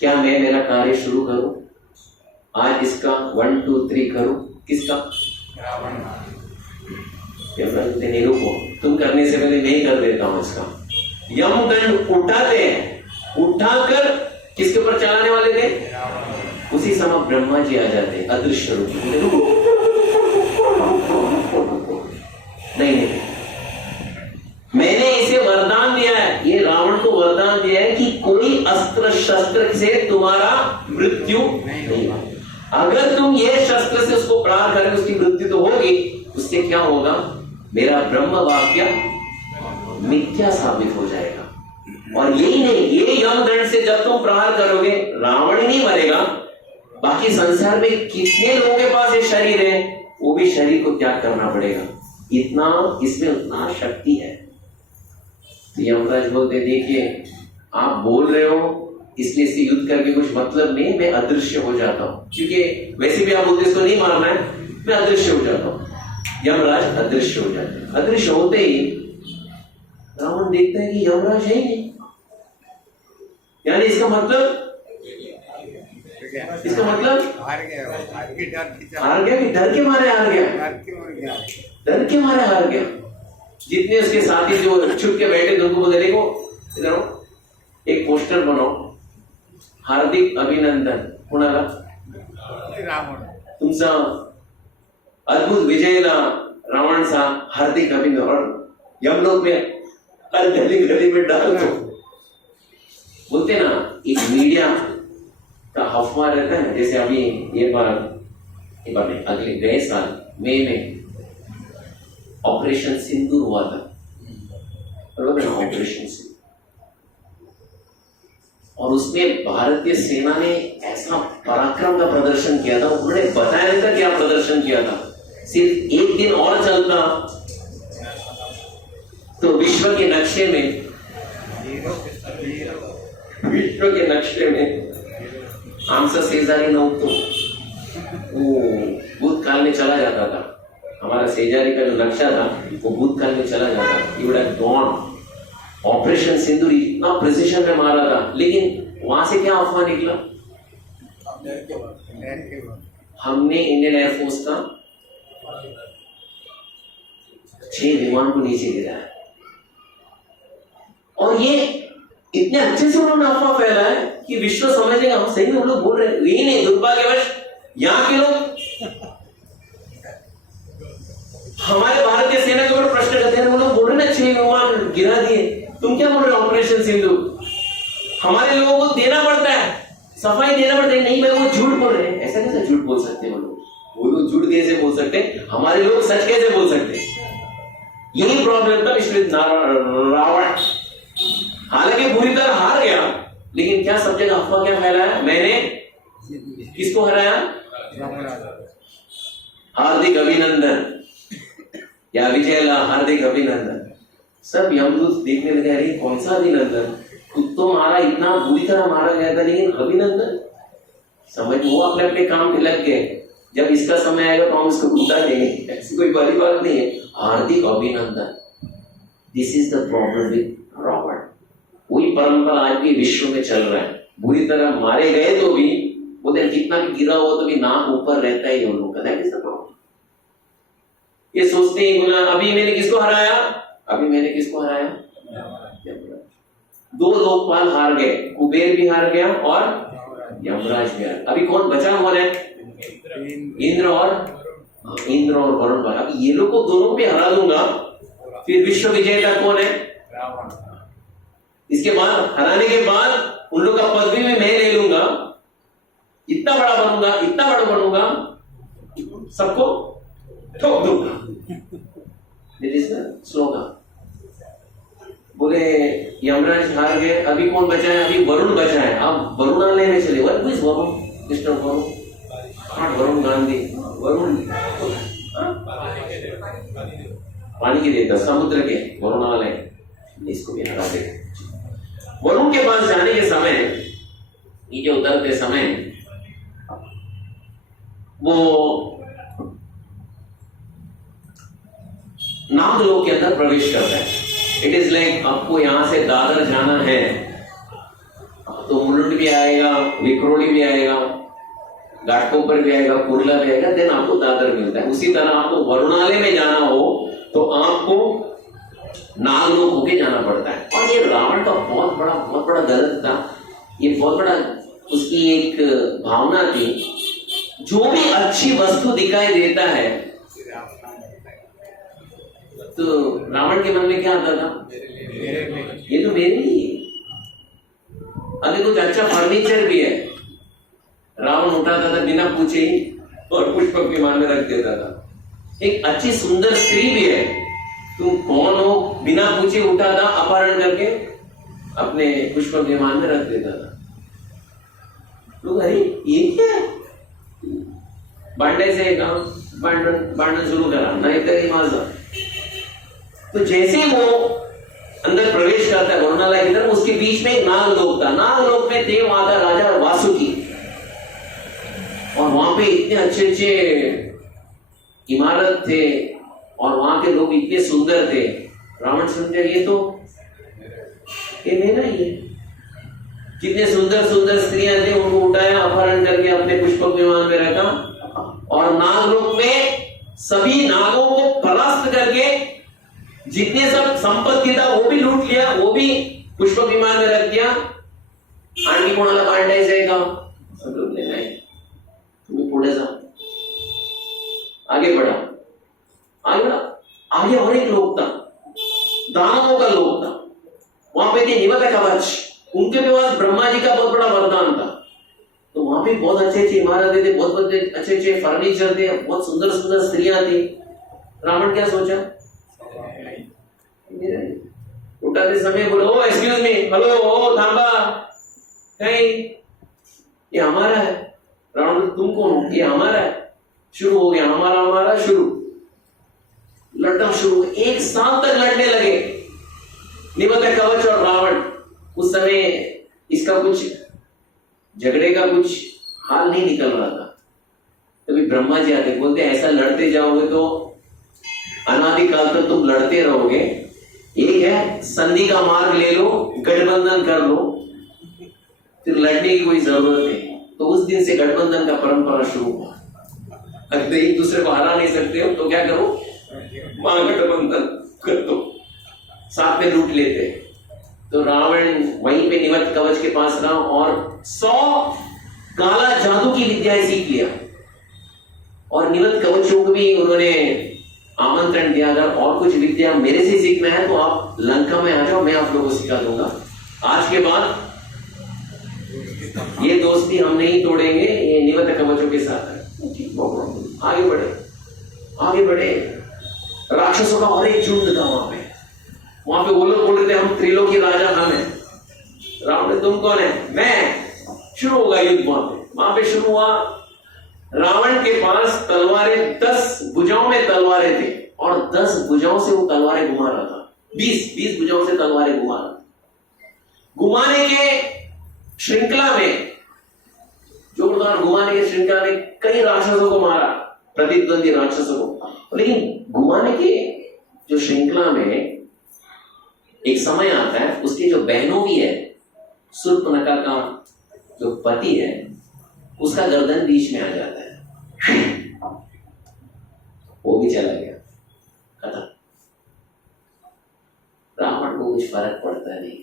क्या मैं मेरा कार्य शुरू करूं? आज इसका 1 2 3 करूं? किसका? यमराज बोलते नहीं रुको, तुम करने से पहले मैं ही कर देता हूं इसका। यमदंड उठाते हैं, उठाकर किसके ऊपर चलाने वाले थे? उसी समय ब्रह्मा जी आ जाते हैं अदृश्य रूप में। नहीं, मैंने इसे वरदान दिया है, ये रावण को वरदान दिया है कि कोई अस्त्र शस्त्र से तुम्हारा मृत्यु नहीं होगा। अगर तुम ये शस्त्र से उसको प्रहार करें उसकी मृत्यु तो होगी, उससे क्या होगा? मेरा ब्रह्म वाक्य मिथ्या साबित हो जाएगा। और यही नहीं, ये यमदंड से जब तुम प्रहार करोगे रावण ही नहीं मरेगा, बाकी संसार में कितने लोगों के पास ये शरीर है वो भी शरीर को त्याग करना पड़ेगा। इतना इसमें उतना शक्ति है। तो यमराज बोलते देखिए आप बोल रहे हो इसलिए इससे युद्ध करके कुछ मतलब नहीं, मैं अदृश्य हो जाता हूं, क्योंकि वैसे भी आप बोलते इसको नहीं मारना है, मैं अदृश्य हो जाता हूं। यमराज अदृश्य हो जाते हैं। अदृश्य होते ही रावण देखता है कि यमराज है ही नहीं, यानी इसका मतलब हार गया कि डर के मारे हार गया, डर के मारे हार गया। जितने उसके साथी जो छुप के बैठे थे उनको बोले देखो इधर आओ, एक पोस्टर बनाओ, हार्दिक अभिनंदन कोणाला? तुमचा अद्भुत विजयला रावणचा हार्दिक अभिनंदन। और यमलोक में हर गली गली में डाल दो। बोलते ना एक मीडिया का अफवाह रहता है, जैसे अभी ये बार नहीं, अगले गए साल मई में ऑपरेशन सिंदूर हुआ था, ऑपरेशन सिंदूर, और उसमें भारतीय सेना ने ऐसा पराक्रम का प्रदर्शन किया था। उन्होंने बताया नहीं था क्या प्रदर्शन किया था, सिर्फ एक दिन और चलता तो विश्व के नक्शे में आमचा शेजारी नव्हतो, वो भूतकाल में चला जाता था। हमारा शेजारी का जो नक्शा था वो भूतकाल में चला जाता। He would have gone. Operation Sindoor इतना प्रिसिशन में मारा था, लेकिन वहां से क्या अफवाह निकला? हमने इंडियन एयरफोर्स का 6 विमान को नीचे गिराया। और ये इतने अच्छे से उन्होंने अफवाह फैला है कि विश्व समझ लेगा हम सही में हम लोग बोल रहे हैं। यही नहीं, दुर्भाग्यवश यहाँ के लोग हमारे भारतीय सेना के ऊपर प्रश्न करते हैं। वो लोग बोल रहे ना 6 विमान गिरा दिए, तुम क्या बोल रहे हो ऑपरेशन सिंदूर? हमारे लोगों को देना पड़ता है, सफाई देना पड़ता है। नहीं भाई वो झूठ बोल रहे हैं। ऐसा कैसे झूठ बोल सकते हैं वो लोग झूठ कैसे बोल सकते हैं? हमारे लोग सच कैसे बोल सकते हैं? यही प्रॉब्लम था विश्व रावण। हालांकि बुरी तरह हार गया, लेकिन क्या सब जगह अफवाह क्या फैलाया? मैंने किसको हराया? हार्दिक अभिनंदन या विजयला हार्दिक अभिनंदन। सब यमदूत देखने लगे, अरे कौन सा अभिनंदन? खुद तो मारा, इतना बुरी तरह मारा गया था, लेकिन अभिनंदन समझ वो अपने अपने काम में लग गए। जब इसका समय आएगा तो हम इसको उठा देंगे, ऐसी कोई बड़ी बात नहीं है। हार्दिक अभिनंदन। This is the problem with Ravana. वही परंपरा आज भी विश्व में चल रहा है। बुरी तरह मारे गए तो भी बोलते कितना भी गिरा हो तो भी नाम ऊपर रहता ही उन लोगों का। ये सोचते हैं बोला अभी मैंने किसको हराया? दो लोकपाल हार गए, कुबेर भी हार गया और यमराज भी हार। अभी कौन बचा हुआ है? इंद्र और वरुण। अब ये लोग को दोनों पे हरा दूंगा, फिर विश्व विजेता कौन है? इसके बाद हराने के बाद उन लोग का पदवी में मैं ले लूंगा, इतना बड़ा बनूंगा, सबको ठोक दूंगा। स्लोगन बोले यमराज हार गए, अभी कौन बचा है? अभी वरुण बचा है। अब वरुण आने में चले। वरुण मिस्टर वरुण गांधी। वरुण पानी के देवता, समुद्र के वरुण वाले, इसको भी हरा दे। वरुण के पास जाने के समय, नीचे उतरते समय वो नागलोक के अंदर प्रवेश करता है। इट इज लाइक आपको यहां से दादर जाना है तो मुलुंड भी आएगा, विक्रोली भी आएगा, घाटकोपर भी आएगा, कुर्ला भी आएगा, देन आपको दादर मिलता है। उसी तरह आपको वरुणालय में जाना हो तो आपको नागलोक होके जाना पड़ता है। और ये रावण का बहुत बड़ा गलत था। ये बहुत बड़ा उसकी एक भावना थी, जो भी अच्छी वस्तु दिखाई देता है तो रावण के मन में क्या आता था, ये तो मेरे लिए है। अभी कुछ अच्छा फर्नीचर भी है, रावण उठाता था बिना पूछे ही और पुष्पक विमान में रख देता था। एक अच्छी सुंदर स्त्री भी है, तुम कौन हो बिना पूछे उठाता, अपहरण करके अपने पुष्पक विमान में रख देता था। लोग अरे ये क्या है, बांडे से काम बांटना शुरू करा, नहीं करी माझा। तो जैसे ही वो अंदर प्रवेश करता है वरुणालय की तरफ, उसके बीच में एक नागलोक था। नागलोक में थे माता राजा वासुकी, और वहां पे इतने अच्छे इमारत थे और वहां के लोग इतने सुंदर थे। रावण समझा ये मेरा ही है। कितने सुंदर स्त्रियां थी, उनको उठाया, अपहरण करके अपने पुष्पक विमान में रखा, और नागलोक में सभी नागों को परास्त करके जितने सब संपत्ति था वो भी लूट लिया, वो भी पुष्पक विमान में रख दिया। आणखी कोणाला बांधायचं आहे का, सब लोग ले गए, तुम्हें पुढे जाओ। आगे बढ़ा। आगे और एक लोक था, दानवों का लोक था। वहां पे थे निवत कवच, उनके पास ब्रह्मा जी का बहुत बड़ा वरदान था। तो वहां पे बहुत अच्छे इमारतें थे, बहुत अच्छे फर्नीचर थे, बहुत सुंदर स्त्रियां थी। रावण क्या सोचा, उठाते समय बोलो ओ एक्सक्यूज मी, हेलो, ओ थांबा, कहीं ये हमारा है। रावण, तुम कौन हो, ये हमारा है। शुरू हो गया हमारा शुरू, लड़ना शुरू। एक साल तक लड़ने लगे निवत कवच और रावण। उस समय इसका कुछ झगड़े का कुछ हाल नहीं निकल रहा था। तभी ब्रह्मा जी आते, बोलते ऐसा लड़ते जाओगे तो अनादिकाल तक तुम लड़ते रहोगे। एक है संधि का मार्ग ले लो, गठबंधन कर लो, फिर लड़ने की कोई जरूरत नहीं। तो उस दिन से गठबंधन का परंपरा शुरू हुआ। अगर एक दूसरे को हरा नहीं सकते हो तो क्या करो, महागठबंधन कर दो, साथ में लूट लेते। तो रावण वहीं पे निवत कवच के पास रहा और 100 काला जादू की विद्याएं सीख लिया। और निवत कवचों को भी उन्होंने आमंत्रण दिया, अगर और कुछ विद्या मेरे से सीखना है तो आप लंका में आ जाओ, मैं आप लोगों को सिखा दूंगा। आज के बाद ये दोस्ती हम नहीं तोड़ेंगे, ये निवत कवचों के साथ है। आगे बढ़े। राक्षसों का और एक झुंड था वहां पे वो लोग बोल रहे थे हम त्रिलोकी राजा हम हैं। रावण ने, तुम कौन है, मैं। शुरू होगा युद्ध वहां पे शुरू हुआ। रावण के पास तलवारें 10 भुजाओं में तलवारें थे और 10 भुजाओं से वो तलवारें घुमा रहा था। 20 भुजाओं से तलवारें घुमा रहा था। घुमाने के श्रृंखला में, जोरदार घुमाने के श्रृंखला में कई राक्षसों को मारा, प्रतिद्वंदी राक्षसों को। लेकिन घुमाने के जो श्रृंखला में एक समय आता है, उसकी जो बहनों भी है, शूर्पणखा का जो पति है, उसका गर्दन बीच में आ जाता है, वो भी चला गया, खत्म। रावण को कुछ फर्क पड़ता नहीं,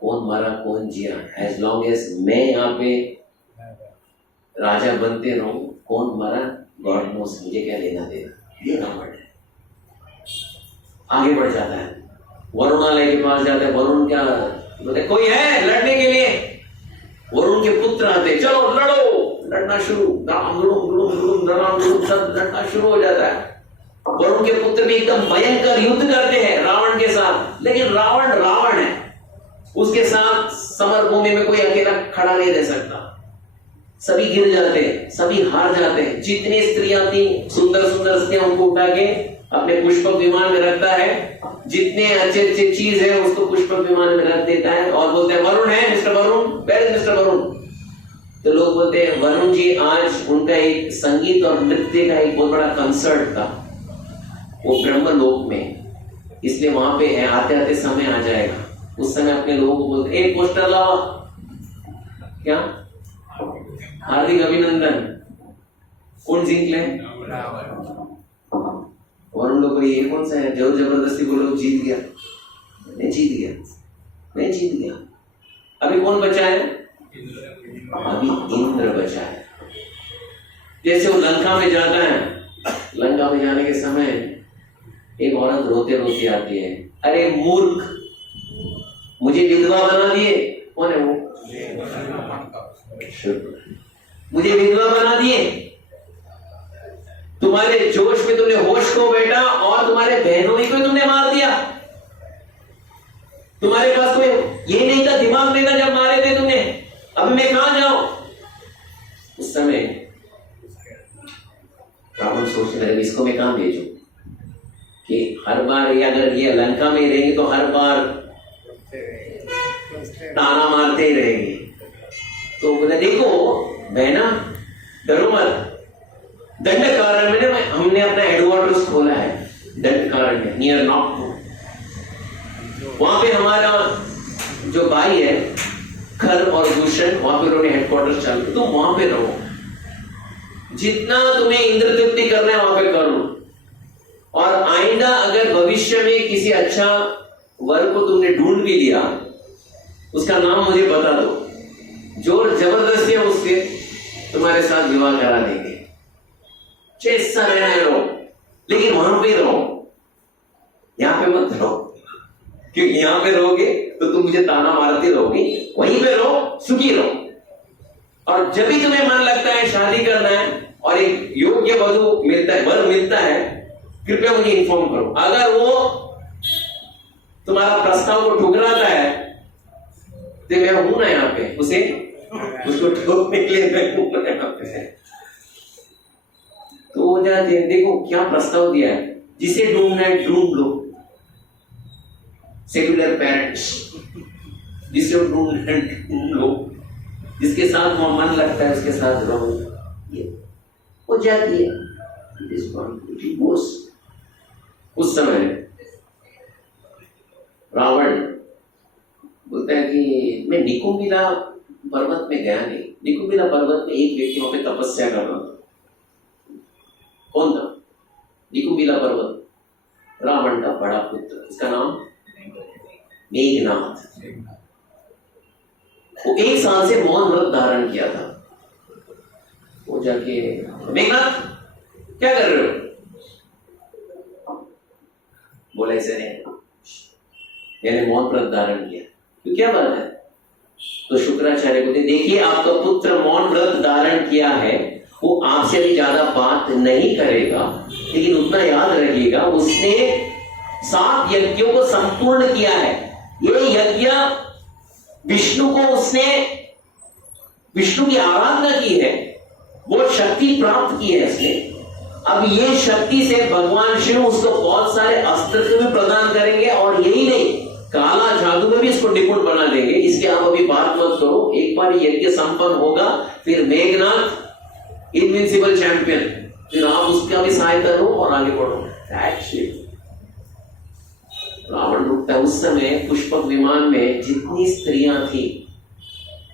कौन मरा कौन जिया, एज लॉन्ग एज मैं यहाँ पे राजा बनते रहूं, कौन मरा गॉड नोस, मुझे क्या लेना देना। ये रावण है। आगे बढ़ जाता है, वरुणालय के पास जाता है। वरुण क्या बोलते, कोई है लड़ने के लिए? वरुण के पुत्र आते, चलो लड़ो। लड़ना शुरू, सब लड़ना शुरू हो जाता है। वरुण के पुत्र भी एकदम भयंकर युद्ध करते हैं रावण के साथ। लेकिन रावण है, उसके साथ समर भूमि में कोई अकेला खड़ा नहीं रह सकता। सभी गिर जाते हैं, सभी हार जाते हैं। जितनी स्त्रियां थी, सुंदर स्त्रियां, उनको उठा के अपने पुष्पक विमान में रखता है। जितने अच्छे चीज है उसको पुष्पक विमान में रख देता है और बोलते हैं वरुण है, mister Varun, where is mister Varun? तो लोग बोलते हैं वरुण जी आज उनका एक संगीत और नृत्य का एक बहुत बड़ा कंसर्ट था वो ब्रह्मलोक में, इसलिए वहां पे है, आते आते समय आ जाएगा। उस समय अपने लोगों को बोलते, एक पोस्टर लाओ। क्या हार्दिक अभिनंदन। कौन जिंकले? और उन लोग को ये कौन सा है जो जबरदस्ती बोलो जीत गया? नहीं जीत गया, नहीं जीत गया। अभी कौन बचा है? अभी इंद्र बचा है। जैसे वो लंका में जाता है, लंका में जाने के समय एक औरत रोते रोते आती है, अरे मूर्ख, मुझे विधवा बना दिए। कौन है वो? मुझे विधवा बना दिए। तुम्हारे जोश में तुमने होश को बेटा और तुम्हारे बहनों को तुमने मार दिया। तुम्हारे पास कोई ये नहीं था, दिमाग नहीं था जब मारे थे तुमने। अब मैं कहां जाऊं? उस समय रावण सोचने लगे इसको मैं कहां भेजूं कि हर बार ये अगर ये लंका में रहेंगे तो हर बार ताना मारते ही रहेंगे। तो बोले देखो बहना डरो मत, दंडकारण्य में हमने अपना हेडक्वार्टर्स खोला है। दंडकारण्य नियर नागपुर, वहां पे हमारा जो भाई है खर और भूषण, वहां पे उन्होंने हेडक्वार्टर्स चालू, तुम वहां पे रहो, जितना तुम्हें इंद्र तृप्ति करना है वहां पे कर लो। और आइंदा अगर भविष्य में किसी अच्छा वर को तुमने ढूंढ भी लिया, उसका नाम मुझे बता दो, जो जबरदस्ती है उससे तुम्हारे साथ विवाह करा देंगे। जैसा रहना रहो, लेकिन वहां पे रहो, यहां पे मत रहो, क्योंकि यहां पे रहोगे तो तुम मुझे ताना मारते रहोगे। वहीं पे रहो, सुखी रहो। और जब भी तुम्हें मन लगता है शादी करना है और एक योग्य वधु मिलता है, वर मिलता है, कृपया मुझे इन्फॉर्म करो। अगर वो तुम्हारा प्रस्ताव को ठुकराता है तो मैं हूं ना यहाँ पे, उसको ठोकने के लिए मैं हूं ना यहाँ पे। तो हो जाते हैं, देखो क्या प्रस्ताव दिया है, जिसे ढूंढना है ढूंढ लो। सेक्युलर पेरेंट्स, जिसे ढूंढना है ढूंढ लो, जिसके साथ वहां मन लगता है उसके साथ रहो, ये हो जाती है। उस समय रावण बोलता है कि मैं निकुंबिला पर्वत में गया नहीं। निकुंबिला पर्वत में एक व्यक्ति वहां पे तपस्या कर रहा था। कौन था? निकुंबिला पर्वत, रावण का बड़ा पुत्र, उसका नाम मेघनाथ। वो 1 साल से मौन व्रत धारण किया था। वो जाके, मेघनाथ क्या कर रहे हो? बोला ऐसे नहीं, मैंने मौन व्रत धारण किया। तो क्या बात है? तो शुक्राचार्य बोलते देखिए आपका पुत्र मौन व्रत धारण किया है, वो आपसे भी ज्यादा बात नहीं करेगा, लेकिन उतना याद रखिएगा उसने 7 यज्ञों को संपूर्ण किया है। ये यज्ञ विष्णु को, उसने विष्णु की आराधना की है, वो शक्ति प्राप्त की है उसने। अब ये शक्ति से भगवान शिव उसको बहुत सारे अस्त्र भी प्रदान करेंगे, और यही नहीं काला जादू में भी इसको निपुण बना देंगे। इसके आप अभी बात मत करो, एक बार यज्ञ संपन्न होगा फिर मेघनाथ इनविंसिबल चैंपियन, फिर आप उसका भी सहायता लो और आगे बढ़ो। रावण रुकता है। उस समय पुष्पक विमान में जितनी स्त्रियां थी,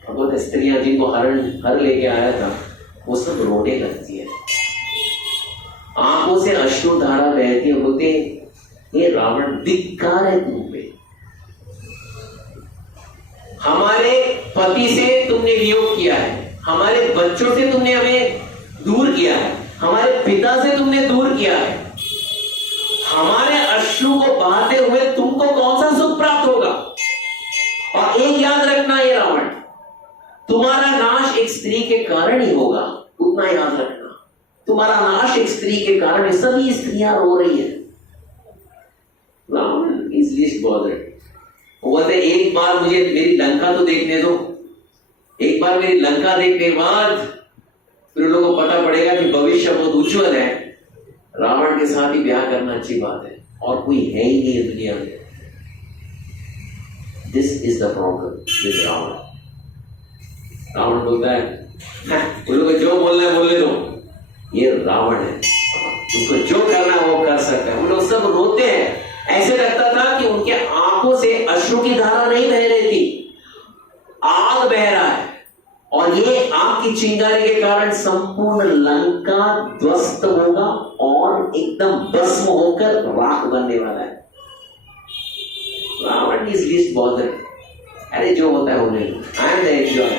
भगवत स्त्रियां जिनको हर लेके आया था, वो सब रोने लगती है, आंखों से अश्रुधारा बहती है। बोलते ये रावण धिक्कार है तुम पे, हमारे पति से तुमने वियोग किया है, हमारे बच्चों से तुमने हमें दूर किया है, हमारे पिता से तुमने दूर किया है, हमारे अश्रु को बहाते हुए तुमको कौन सा सुख प्राप्त होगा? और एक याद रखना ये रावण, तुम्हारा नाश एक स्त्री के कारण ही होगा, उतना याद रखना। तुम्हारा नाश एक स्त्री के कारण है, सभी स्त्रियां रो रही है। Ravana is least bothered. वो कहते एक बार मुझे मेरी लंका तो देखने दो, एक बार मेरी लंका देखने के बाद फिर लोगों को पता पड़ेगा कि भविष्य बहुत उज्जवल है। रावण के साथ ही ब्याह करना अच्छी बात है, और कोई है ही नहीं दुनिया में। This is the problem with Ravana. Ravana बोलता है उन लोगों को जो बोलना है बोलने दो, ये रावण है, उसको जो करना है वो कर सकता है। वो लोग सब रोते हैं, ऐसे लगता था कि उनके आंखों से अश्रु की धारा नहीं बह रही थी, आग बह रहा है। और ये आग की चिंगारी के कारण संपूर्ण लंका ध्वस्त होगा और एकदम भस्म होकर राख बनने वाला है। रावण इज लीस्ट बॉदर, अरे जो होता है होने दो, आई एम द एंजॉय,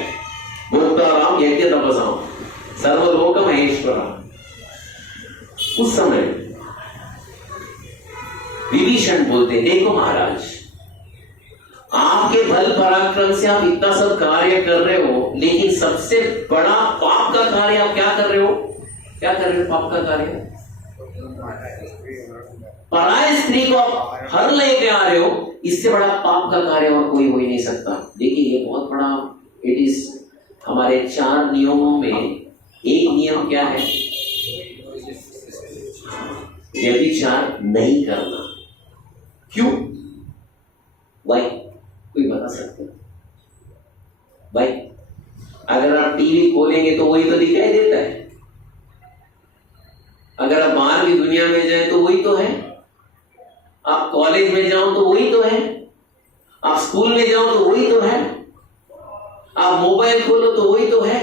भोक्ता राम यज्ञ तपसाम सर्वलोक महेश्वरा। उस समय विभीषण बोलते, देखो महाराज, आपके बल पराक्रम से आप इतना सब कार्य कर रहे हो, लेकिन सबसे बड़ा पाप का कार्य आप क्या कर रहे हो? क्या कर रहे हो पाप का कार्य? पराय स्त्री को आप हर लेके आ रहे हो, इससे बड़ा पाप का कार्य और कोई हो ही नहीं सकता। देखिए ये बहुत बड़ा, इट इज हमारे 4 नियमों में एक नियम क्या है? व्यभिचार नहीं करना। क्यों? वाई? कोई बता सकते हो? भाई अगर आप टीवी खोलेंगे तो वही तो दिखाई देता है, अगर आप बाहर की दुनिया में जाए तो वही तो है, आप कॉलेज में जाओ तो वही तो है, आप स्कूल में जाओ तो वही तो है, आप मोबाइल खोलो तो वही तो है।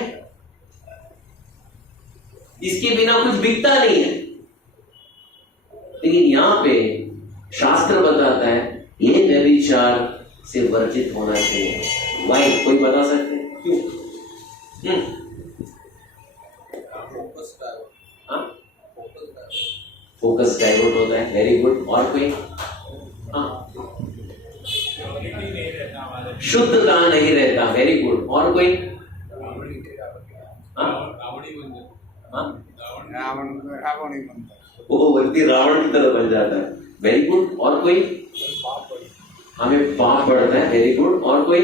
इसके बिना कुछ बिकता नहीं है। लेकिन यहां पे शास्त्र बताता है ये व्यभिचार से वर्जित होना चाहिए। वाई? कोई बता सकते हैं क्यों? फोकस डाइवर्ट होता है। Very good. और कोई? शुद्धता नहीं रहता। Very good. और कोई? वो व्यक्ति रावण की तरह बन जाता है। Very good. और कोई? हमें पाप बढ़ता है। Very good. और कोई?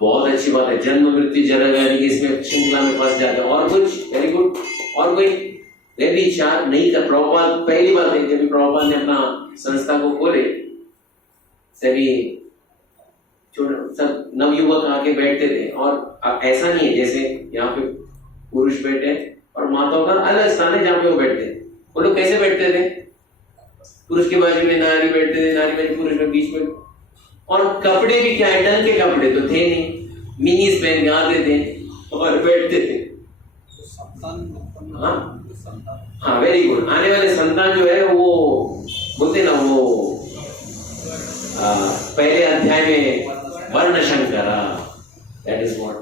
बहुत अच्छी बात है, जन्म मृत्यु जरा व्याधि इसमें श्रृंखला में फंस जाते हैं। और कुछ? Very good. और कोई? व्यभिचार नहीं कर। प्रभुपाद पहली बात है जब प्रभुपाद ने अपना संस्था को खोले, सभी सब नवयुवक आके बैठते थे, और अब ऐसा नहीं है जैसे यहाँ पे पुरुष बैठे और माताओं का अलग स्थान है जहाँ पे वो बैठते हैं। वो लोग कैसे बैठते थे? पुरुष के बाजू में नारी बैठते थे, नारी में पुरुष में बीच में, और कपड़े भी क्या है, ढंग के कपड़े तो थे नहीं, मिनीस पहन के आते थे और बैठते थे। हाँ वेरी गुड। आने वाले संतान जो है वो बोलते ना, वो पहले अध्याय में वर्ण शंकरा, दैट इज व्हाट।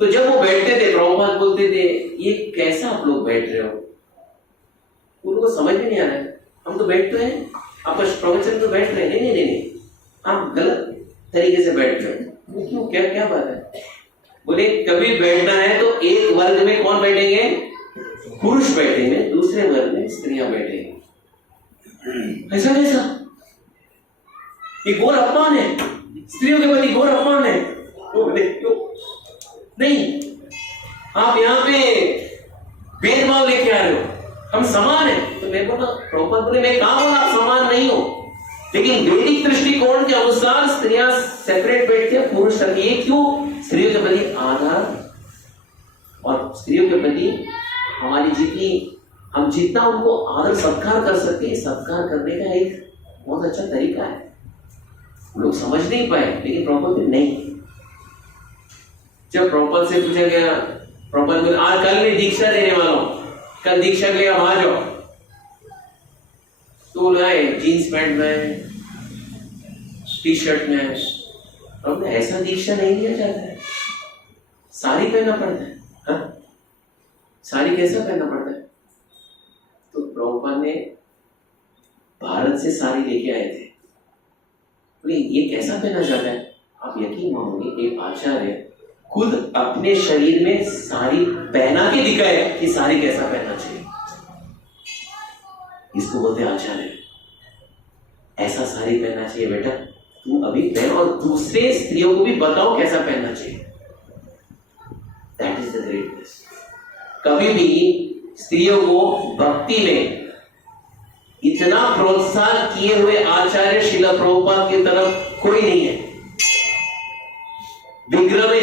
तो जब वो बैठते थे प्रभुपाद बोलते थे ये कैसा आप लोग बैठ रहे हो? उनको समझ में नहीं आ रहा है, हम तो बैठ तो हैं, आपका प्रवचन तो बैठ रहे हैं। नहीं नहीं नहीं, आप गलत तरीके से बैठ रहे हो। क्यों? क्या क्या बात है? बोले कभी बैठना है तो एक वर्ग में कौन बैठेंगे? पुरुष बैठेंगे, दूसरे वर्ग में स्त्रियां बैठेंगे। ऐसा कैसा? ये घोर अपमान है, स्त्रियों के प्रति घोर अपमान है। बोले क्यों? नहीं, आप यहाँ पे भेदभाव लेके आ रहे हो, हम समान है। तो मैं बोला, प्रभुपाद बोले मैं कहा बोला आप समान नहीं हो, लेकिन वैदिक दृष्टिकोण के अनुसार स्त्रियां सेपरेट बैठती है, पुरुष तक। ये क्यों? स्त्रियों के प्रति आदर और स्त्रियों के प्रति हमारी हम जितना उनको आदर सत्कार कर सकते हैं, सत्कार करने का एक बहुत अच्छा तरीका है। लोग समझ नहीं पाए, लेकिन प्रभुपाद नहीं। जब प्रभुपाद से पूछा गया, प्रभुपाद बोले आज कल मैं दीक्षा देने वाला हूं, कल दीक्षा के लिए आ जाओ। तो बोला जीन्स पैंट में, टी शर्ट में। प्रभु ऐसा दीक्षा नहीं दिया जाता है, साड़ी पहनना पड़ता है। हाँ? साड़ी कैसा पहनना पड़ता है? तो प्रभुपाद ने भारत से साड़ी लेके आए थे। बोले ये कैसा पहना जाता है? आप यकीन मानोगे एक आचार्य खुद अपने शरीर में साड़ी पहना के दिखाए कि साड़ी कैसा पहनना चाहिए। इसको बोलते आचार्य। ऐसा साड़ी पहनना चाहिए बेटा, तुम अभी पहन, और दूसरे स्त्रियों को भी बताओ कैसा पहनना चाहिए। That is the greatness. कभी भी स्त्रियों को भक्ति में इतना प्रोत्साहन किए हुए आचार्य श्रील प्रभुपाद की तरफ कोई नहीं है। विग्रह में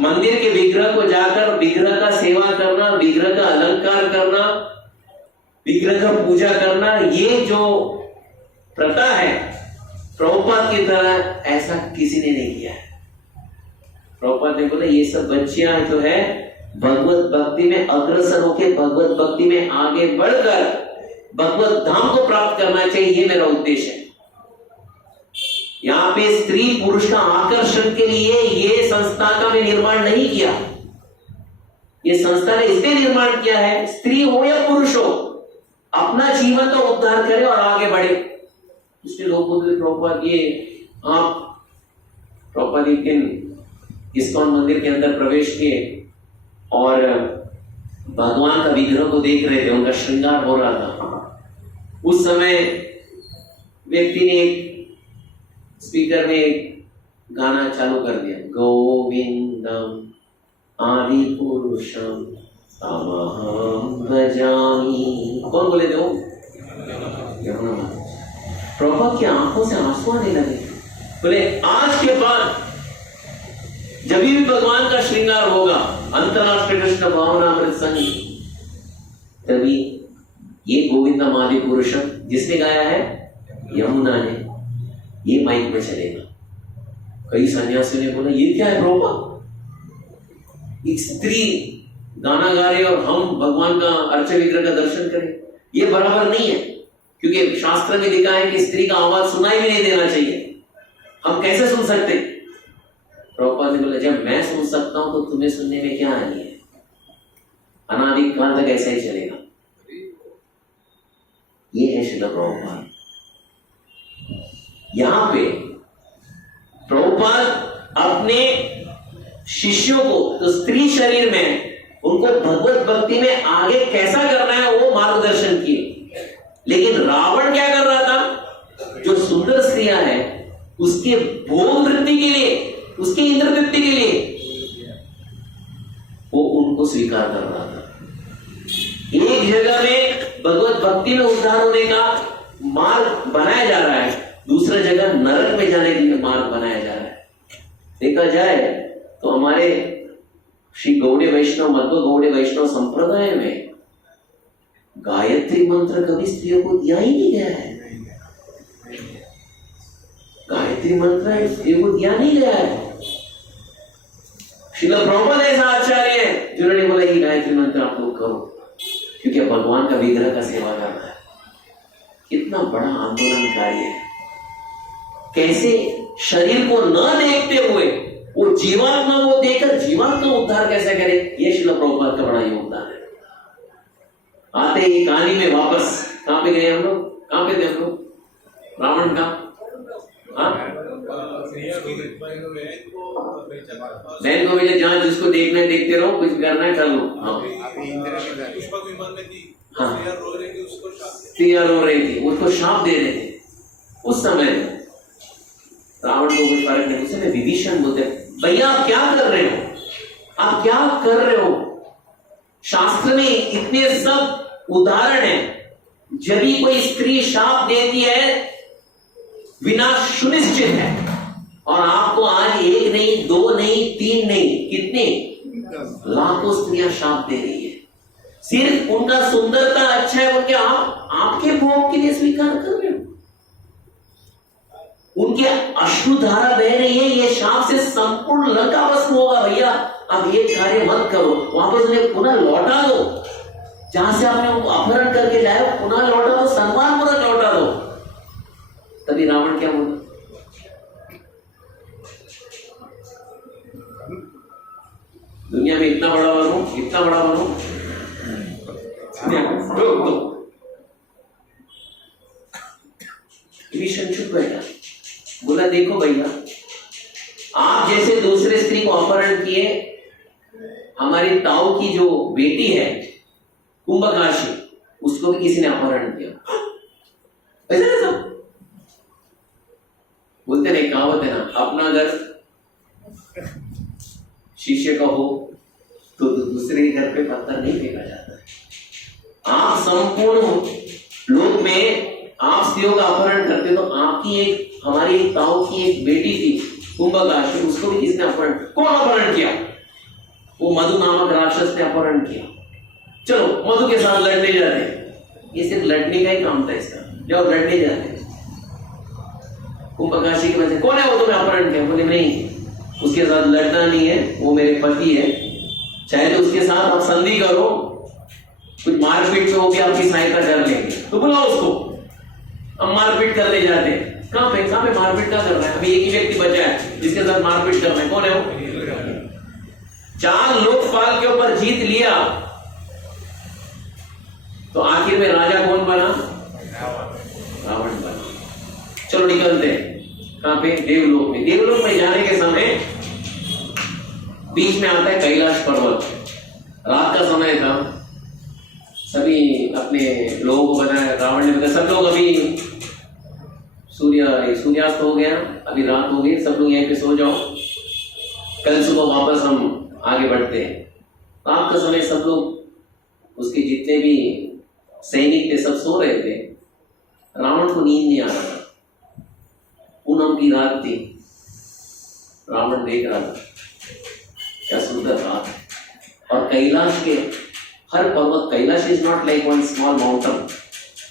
मंदिर के विग्रह को जाकर विग्रह का सेवा करना, विग्रह का अलंकार करना, विग्रह का पूजा करना, ये जो प्रथा है प्रभुपाद की तरह ऐसा किसी ने नहीं किया है। प्रभुपाद ने बोला ये सब बच्चियां जो है भगवत भक्ति में अग्रसर होकर भगवत भक्ति में आगे बढ़कर भगवत धाम को प्राप्त करना चाहिए, ये मेरा उद्देश्य है। यहाँ पे स्त्री पुरुष का आकर्षण के लिए ये संस्था का मैं निर्माण नहीं किया। ये संस्था ने इसलिए निर्माण किया है, स्त्री हो या पुरुष हो अपना जीवन का उद्धार करे और आगे बढ़े। इसलिए लोग बोलते प्रभुपाद ये आप प्रभुपाद एक दिन इस्कॉन मंदिर के अंदर प्रवेश किए और भगवान का विग्रह को देख रहे थे, उनका श्रृंगार हो रहा था। उस समय व्यक्ति ने एक स्पीकर में एक गाना चालू कर दिया, गोविंदम आदि पुरुषम तमहं भजामि। कौन बोले थे वो? प्रभुपाद की आंखों से आंसू आने लगे। बोले आज के बाद जब भी भगवान का श्रृंगार होगा, अंतरराष्ट्रीय कृष्ण भावनामृत संग, तभी ये गोविंदम आदि पुरुषम जिसने गाया है यमुना ने, ये माइक में चलेगा। कई सन्यासियों ने बोला ये क्या है प्रभुपाद, एक स्त्री गाना गा रहे और हम भगवान का अर्च विग्रह का दर्शन करें, ये बराबर नहीं है। क्योंकि शास्त्र में लिखा है कि स्त्री का आवाज सुनाई भी नहीं देना चाहिए, हम कैसे सुन सकते। प्रभुपाद ने बोला जब मैं सुन सकता हूं तो तुम्हें सुनने में क्या हानि है, अनादि काल तक ऐसा ही चलेगा। ये है श्रील प्रभुपाद। यहां पे प्रभुपाद अपने शिष्यों को तो स्त्री शरीर में उनको भगवत भक्ति में आगे कैसा करना है वो मार्गदर्शन किए। लेकिन रावण क्या कर रहा था, जो सुंदर स्त्रियां हैं उसके भोग वृद्धि के लिए, उसके इंद्र वृद्धि के लिए वो उनको स्वीकार कर रहा था। एक जगह में भगवत भक्ति में उद्धार होने का मार्ग बनाया जा रहा है, दूसरा जगह नरक में जाने के लिए मार्ग बनाया जा रहा है। देखा जाए तो हमारे श्री गौड़ीय वैष्णव मध्व गौड़ीय वैष्णव संप्रदाय में गायत्री मंत्र कभी स्त्रियों को दिया ही नहीं गया है। गायत्री मंत्र स्त्रियों को दिया नहीं गया है। श्रील प्रभुपाद ऐसा आचार्य है जिन्होंने बोला ये गायत्री मंत्र आप लोग करो, क्योंकि भगवान का विग्रह का सेवा करना है। कितना बड़ा आंदोलनकारी है, कैसे शरीर को न देखते हुए वो जीवात्मा को देखकर जीवात्मा उद्धार कैसे करे, ये श्रील प्रभुपाद का बड़ा योगदान है। आते ही कहानी में वापस कहां पे गए हम लोग, कहां पे थे हम लोग, रावण का बहन को भेजे, जहां जिसको देखना है देखते रहो, कुछ करना है कर लो। स्त्रियां रो रही थी, उसको शाप दे रहे थे। उस समय रावण को कुछ फर्क नहीं, उसने विभीषण बोलते भैया आप क्या कर रहे हो, आप क्या कर रहे हो। शास्त्र में इतने सब उदाहरण है, जब भी कोई स्त्री शाप देती है विनाश सुनिश्चित है। और आपको आज एक नहीं, दो नहीं, तीन नहीं, कितने लाखों स्त्रियां शाप दे रही है। सिर्फ उनका सुंदरता अच्छा है उनके, आपके भोग के लिए स्वीकार कर रहे हो। उनके अश्रुधारा बह रही है, ये शाप से संपूर्ण लंका भस्म होगा। भैया अब ये कार्य मत करो, वापस उन्हें पुनः लौटा दो, जहां से आपने उनको अपहरण करके लाए पुनः लौटा दो, सम्मान पूर्वक लौटा दो। तभी रावण क्या बोला, दुनिया में इतना बड़ा बनूं, इतना बड़ा बनूं, रोक दो। विभीषण चुप बैठा, बोला देखो भैया आप जैसे दूसरे स्त्री को अपहरण किए, हमारी ताऊ की जो बेटी है कुंभकाशी, उसको भी किसी ने अपहरण किया। ऐसा ना सब बोलते नहीं, कहावत है ना, अपना घर शीशे का हो तो दूसरे घर पे पत्थर नहीं फेंका जाता है। आप संपूर्ण लोक में आप स्त्रियों का अपहरण करते, तो आपकी एक, हमारी ताऊ की एक बेटी थी कुंभकाशी, उसको भी किसने अपहरण, कौन अपहरण किया, वो मधु नामक राक्षस ने अपहरण किया। चलो मधु के साथ लड़ने जाते, ये सिर्फ लड़ने का ही काम था इसका, जब लड़ने जाते कुंभकाशी के बच्चे, कौन है वो तुम्हें अपहरण किया, बोले नहीं उसके साथ लड़ना नहीं है, वो मेरे पति है, चाहे तो उसके साथ आप संधि करो, कुछ मारपीट में वो भी आपकी सहायता कर लेंगे, तो बुलाओ उसको। हम मारपीट करने जाते हैं, कहां पे मारपीट क्या कर रहा है? अभी एक ही व्यक्ति बचा है जिसके साथ मारपीट कर रहे हैं, कौन है वो? 4 लोकपाल के ऊपर जीत लिया, तो आखिर में राजा कौन बना? रावण बना। चलो निकलते हैं, कहां पे? देवलोक में। देवलोक में जाने के समय बीच में आता है कैलाश पर्वत। रात का समय था, सभी अपने लोगों को बताया, रावण ने बताया सब लोग अभी सूर्यास्त हो गया, अभी रात हो गई, सब लोग यहीं पे सो जाओ, कल सुबह वापस हम आगे बढ़ते हैं। रात का समय सब लोग, उसके जितने भी सैनिक थे सब सो रहे थे। रावण को नींद नहीं आ रहा था, पूनम की रात थी, रावण देख रहा था क्या सुंदर रात है। और कैलाश के हर पर्वत, Kailash is not like one small mountain,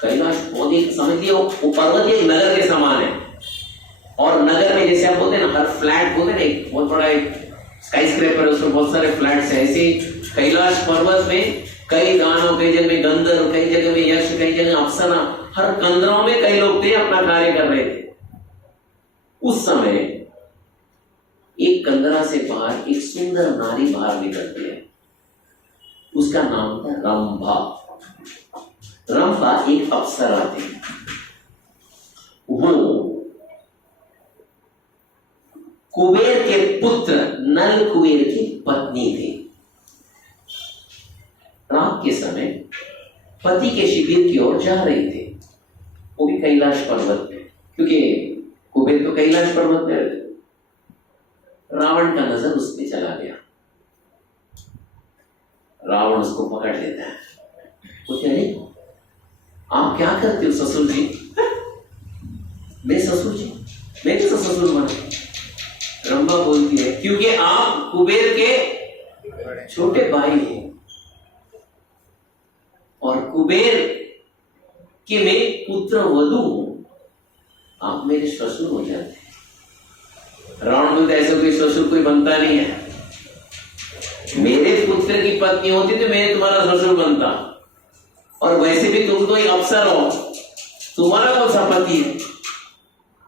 Kailash बहुत ही, समझिए वो पर्वत एक नगर के समान है। और नगर में जैसे आप बोलते हैं ना, हर फ्लैट बोलते हैं ना, एक बहुत बड़ा एक स्काई स्क्रैपर है, उसमें बहुत सारे फ्लैट्स हैं, ऐसे कैलाश पर्वत में कई दानव, कई जगह में गंधर्व, कई जगह में यक्ष, कई जगह अप्सरा, हर कंदरों में कई लोग थे, अपना कार्य कर रहे थे। उस समय एक कंदरा से बाहर एक सुंदर नारी बाहर निकलती है, उसका नाम था रंभा। रंभा एक अप्सरा थी, वो कुबेर के पुत्र नल कुबेर की पत्नी थी। रात के समय पति के शिविर की ओर जा रही थी, वो भी कैलाश पर्वत पे, क्योंकि कुबेर तो कैलाश पर्वत पे रहते। रावण का नजर उस पे चला गया, रावण उसको पकड़ लेता है, वो कह रही आप क्या करते हो ससुर जी? मैं ससुर जी? मैं कैसा ससुर बना? रंभा बोलती है क्योंकि आप कुबेर के छोटे भाई हो और कुबेर के मैं पुत्र वधू हूं, आप मेरे ससुर हो जाते हैं। रावण बोलते ऐसे कोई ससुर कोई बनता नहीं है, मेरे पुत्र की पत्नी होती तो मैं तुम्हारा ससुर बनता, और वैसे भी तुम तो एक अफसर हो, तुम्हारा कौन सा पति है?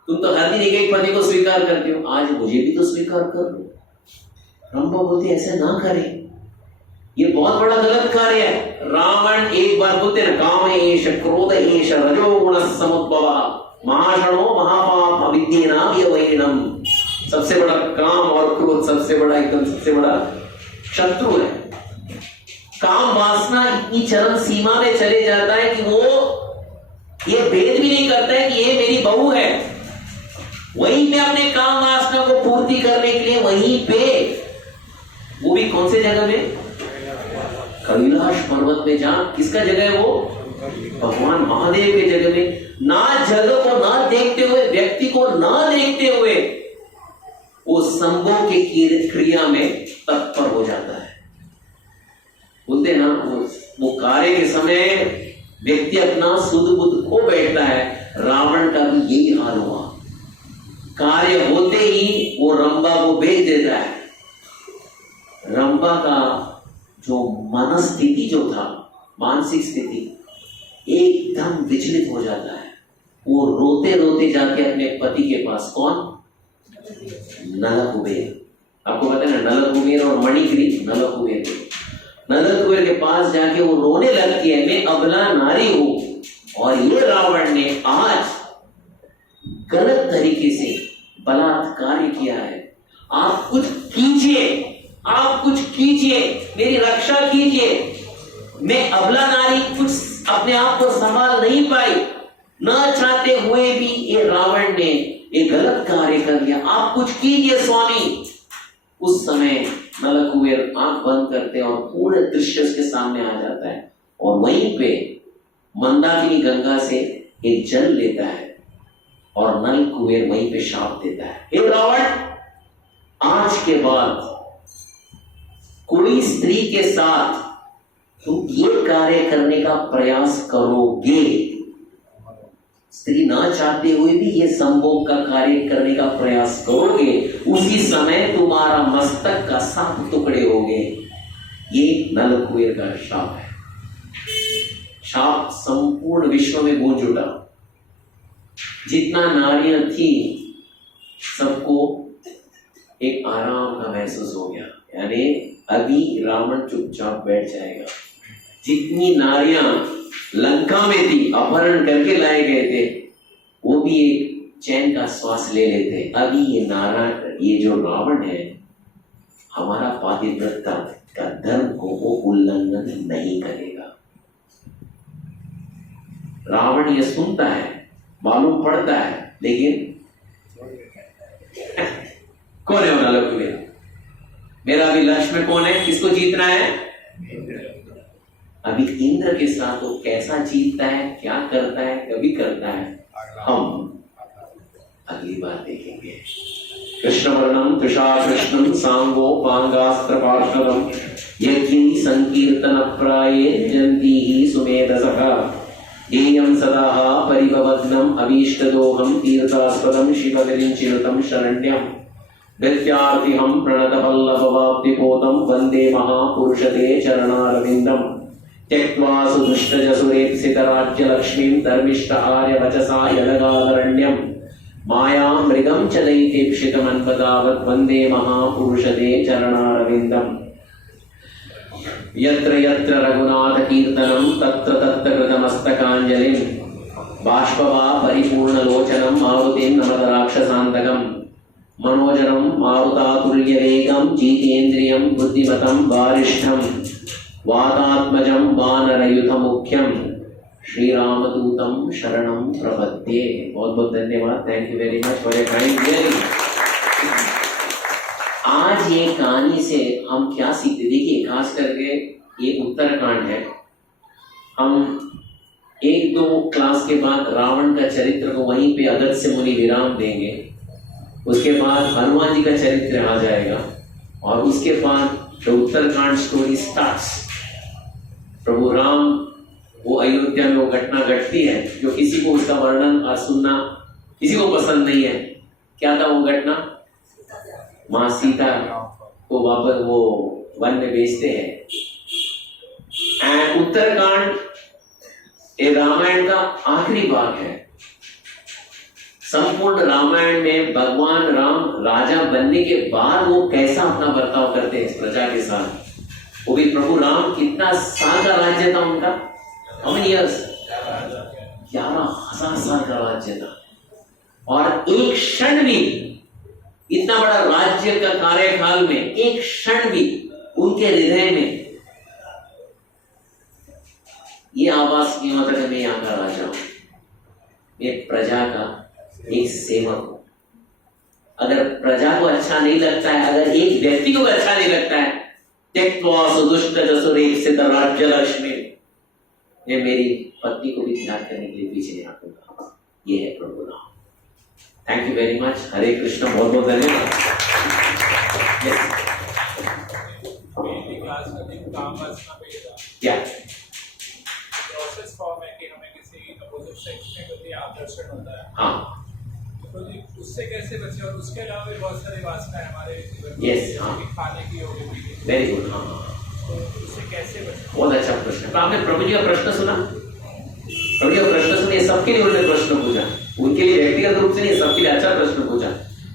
तुम तो हर दिन एक पति को स्वीकार करते हो, आज मुझे भी तो स्वीकार कर लो। रंभा बोलती ऐसे ना करें, ये बहुत बड़ा गलत कार्य है। रावण एक बार बोलते ना, काम एष क्रोध एष रजोगुण समुद्भव महाषणो महापाप अविद्येना व्यवहीनम। सबसे बड़ा काम और क्रोध सबसे बड़ा, एकदम सबसे बड़ा शत्रु है। काम वासना इतनी चरम सीमा में चले जाता है कि वो ये भेद भी नहीं करता है कि ये मेरी बहू है। वहीं पे अपने काम वासना को पूर्ति करने के लिए वहीं पे, वो भी कौन से जगह में? कैलाश पर्वत में। जहां किसका जगह है वो? भगवान महादेव के जगह में। ना जगह को ना देखते हुए, व्यक्ति को ना देखते हुए वो संभोग के क्रिया में तत्पर हो जाता है। बोलते ना वो कार्य के समय व्यक्ति अपना सुध बुद्ध खो बैठता है। रावण का भी यही हाल हुआ, कार्य होते ही वो रंभा को भेज देता है। रंभा का जो मनस्थिति जो था, मानसिक स्थिति एकदम विचलित हो जाता है। वो रोते रोते जाके अपने पति के पास, कौन? नल कुबेर। आपको पता है ना, नल कुबेर और मणिगिरी, नल कुबेर के पास जाके वो रोने लगती है, मैं अबला नारी हूं और ये रावण ने आज गलत तरीके से बलात्कार किया है। आप कुछ कीजिए, आप कुछ कीजिए, मेरी रक्षा कीजिए। मैं अबला नारी कुछ अपने आप को संभाल नहीं पाई, न चाहते हुए भी ये रावण ने ये गलत कार्य कर दिया, आप कुछ कीजिए स्वामी। उस समय नल कुबेर आंख बंद करते हैं और पूरे दृश्य उसके सामने आ जाता है, और वहीं पे मंदाकिनी गंगा से एक जल लेता है और नल कुबेर वहीं पे शाप देता है, हे रावण, आज के बाद कोई स्त्री के साथ तुम ये कार्य करने का प्रयास करोगे, स्त्री ना चाहते हुए भी ये संभोग का कार्य करने का प्रयास करोगे, उसी समय तुम्हारा मस्तक का 7 टुकड़े हो गए। ये नलकुबेर का शाप है। शाप संपूर्ण विश्व में गूंज उठा। जितना नारियां थी सबको एक आराम का महसूस हो गया, यानी अभी रावण चुपचाप बैठ जाएगा। जितनी नारियां लंका में थी, अपहरण करके लाए गए थे, वो भी एक चैन का श्वास ले लेते। अभी ये जो रावण है, हमारा पातिव्रता का धर्म को वो उल्लंघन नहीं करेगा। रावण ये सुनता है, मालूम पड़ता है, लेकिन कौन है वो नलकुबेर? मेरा अभी लक्ष्य में कौन है, किसको जीतना है? अभी इंद्र के साथ वो कैसा जीतता है, क्या करता है, कभी करता है, हम अगली बार देखेंगे। कृष्णवर्णम तुषार कृष्णम सांगो पांगास्त्र पार्षदम यज्ञ संकीर्तन प्राये जंती ही सुमेधसः येयं सदा परिभवग्नम अभीष्टदोहम तीर्थास्पदम शिवविरिंचिरुतम शरण्यम नित्यार्तिहं प्रणतवल्लभवाप्तिपोतं वन्दे महापुरुषते चरणारविन्दं त्यक्त्वा सुदुष्टजसुरेप्सितराज्यलक्ष्मीं धर्मिष्ठहार्यवचसा यदगादरण्यं माया मृगं च दैत्येप्सितमन्वदावत् वन्दे महापुरुषते चरणारविन्दम् यत्र यत्र रघुनाथकीर्तनं तत्र तत्र कृतमस्तकाञ्जलिं बाष्पवा परिपूर्णलोचनं मारुतिं नमत राक्षसान्तकम् मनोजरं मारुतातुल्यवेगं जितेन्द्रियं बुद्धिमतं वारिष्ठं वातात्मजं वानरयुधमुख्यं श्रीरामदूतं शरणं प्रपद्ये। बहुत बहुत धन्यवाद। Thank you very much for your kind hearing. आज ये कहानी से हम क्या सीखते? देखिए, खास करके ये उत्तरकांड है। हम 1-2 क्लास के बाद रावण का चरित्र को वहीं पे अगस्त्य मुनि विराम देंगे। उसके बाद हनुमान जी का चरित्र आ जाएगा और उसके बाद जो उत्तरकांड स्टोरी स्टार्ट्स। प्रभु राम वो अयोध्या में वो घटना घटती है जो किसी को उसका वर्णन और सुनना किसी को पसंद नहीं है। क्या था वो घटना? मां सीता को वापस वो वन में भेजते हैं। एंड उत्तरकांड ये रामायण का आखिरी भाग है। संपूर्ण रामायण में भगवान राम राजा बनने के बाद वो कैसा अपना बर्ताव करते हैं प्रजा के साथ। वो भी प्रभु राम कितना साल का राज्य था उनका? How many years? 11,000 साल का राज्य था। और एक क्षण भी, इतना बड़ा राज्य का कार्यकाल में एक क्षण भी उनके हृदय में ये आवाज नहीं होता कि मैं यहाँ का राजा हूं, मैं प्रजा का एक सेवक हूं। अगर प्रजा को अच्छा नहीं लगता है, अगर एक व्यक्ति को अच्छा नहीं लगता है, त्यक्त्वा सुदुष्ट जसुरेप्सित राज्यलक्ष्मी, मैं मेरी पत्नी को भी त्याग करने के लिए पीछे नहीं हटूंगा। ये है प्रभु Ram. Thank you very much. Hare Krishna. बहुत बहुत धन्यवाद। क्या प्रोसेस फॉर्म है कि हमें किसी अपोजिट सेक्स में कोई आकर्षण होता है, हाँ, तो उससे कैसे बचे? और उसके अलावा भी बहुत सारी वासनाएं हमारे जीवन में, खाने की होगी। Very good. हाँ, तो उससे कैसे बचे? बहुत अच्छा प्रश्न। तो आपने प्रभु जी का प्रश्न सुना? प्रभु जी का प्रश्न सुनिए। सबके लिए उन्होंने प्रश्न पूछा, उनके लिए व्यक्तिगत रूप से नहीं, सबके लिए अच्छा प्रश्न पूछा।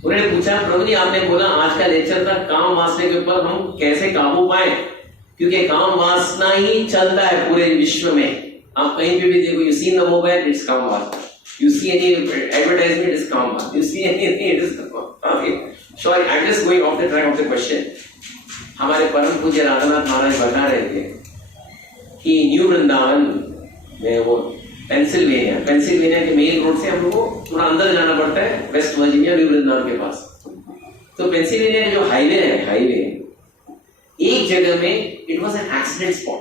उन्होंने पूछा, प्रभु जी आपने बोला आज का लेक्चर था काम वासना के ऊपर हम कैसे काबू पाए, क्योंकि काम वासना ही चलता है पूरे विश्व में। आप कहीं पे भी देखो, you see in the mobile, it's काम वासना, you see any advertisement, it's काम वासना, you see anything, it is sorry, I am just going off the track of the question. हमारे परम पूज्य राधानाथ महाराज बता रहे थे कि न्यू वृंदावन में, वो पेंसिल्वेनिया के मेन रोड से हम लोग को थोड़ा अंदर जाना पड़ता है, वेस्ट वर्जीनिया न्यू वृंदावन के पास। तो पेंसिल्वेनिया जो हाईवे है, हाईवे एक जगह में it was an accident spot.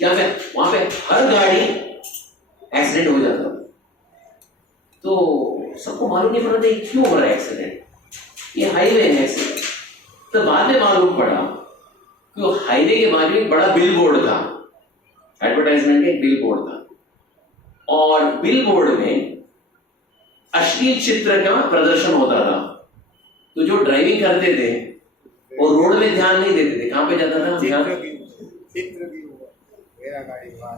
वहां पे हर गाड़ी एक्सीडेंट हो जाता, तो सबको मालूम नहीं पड़ा था क्यों हो रहा है एक्सीडेंट, ये हाईवे है एक्सीडेंट। तो बाद में मालूम पड़ा कि हाईवे के बाजू एक बड़ा बिल बोर्ड था, एडवर्टाइजमेंट का एक बिल बोर्ड था, और बिल बोर्ड में अश्लील चित्र का प्रदर्शन होता था। तो जो ड्राइविंग करते थे वो रोड में ध्यान नहीं देते थे, कहाँ पे जाता था ध्यान? चित्र की मेरा गाड़ी वहाँ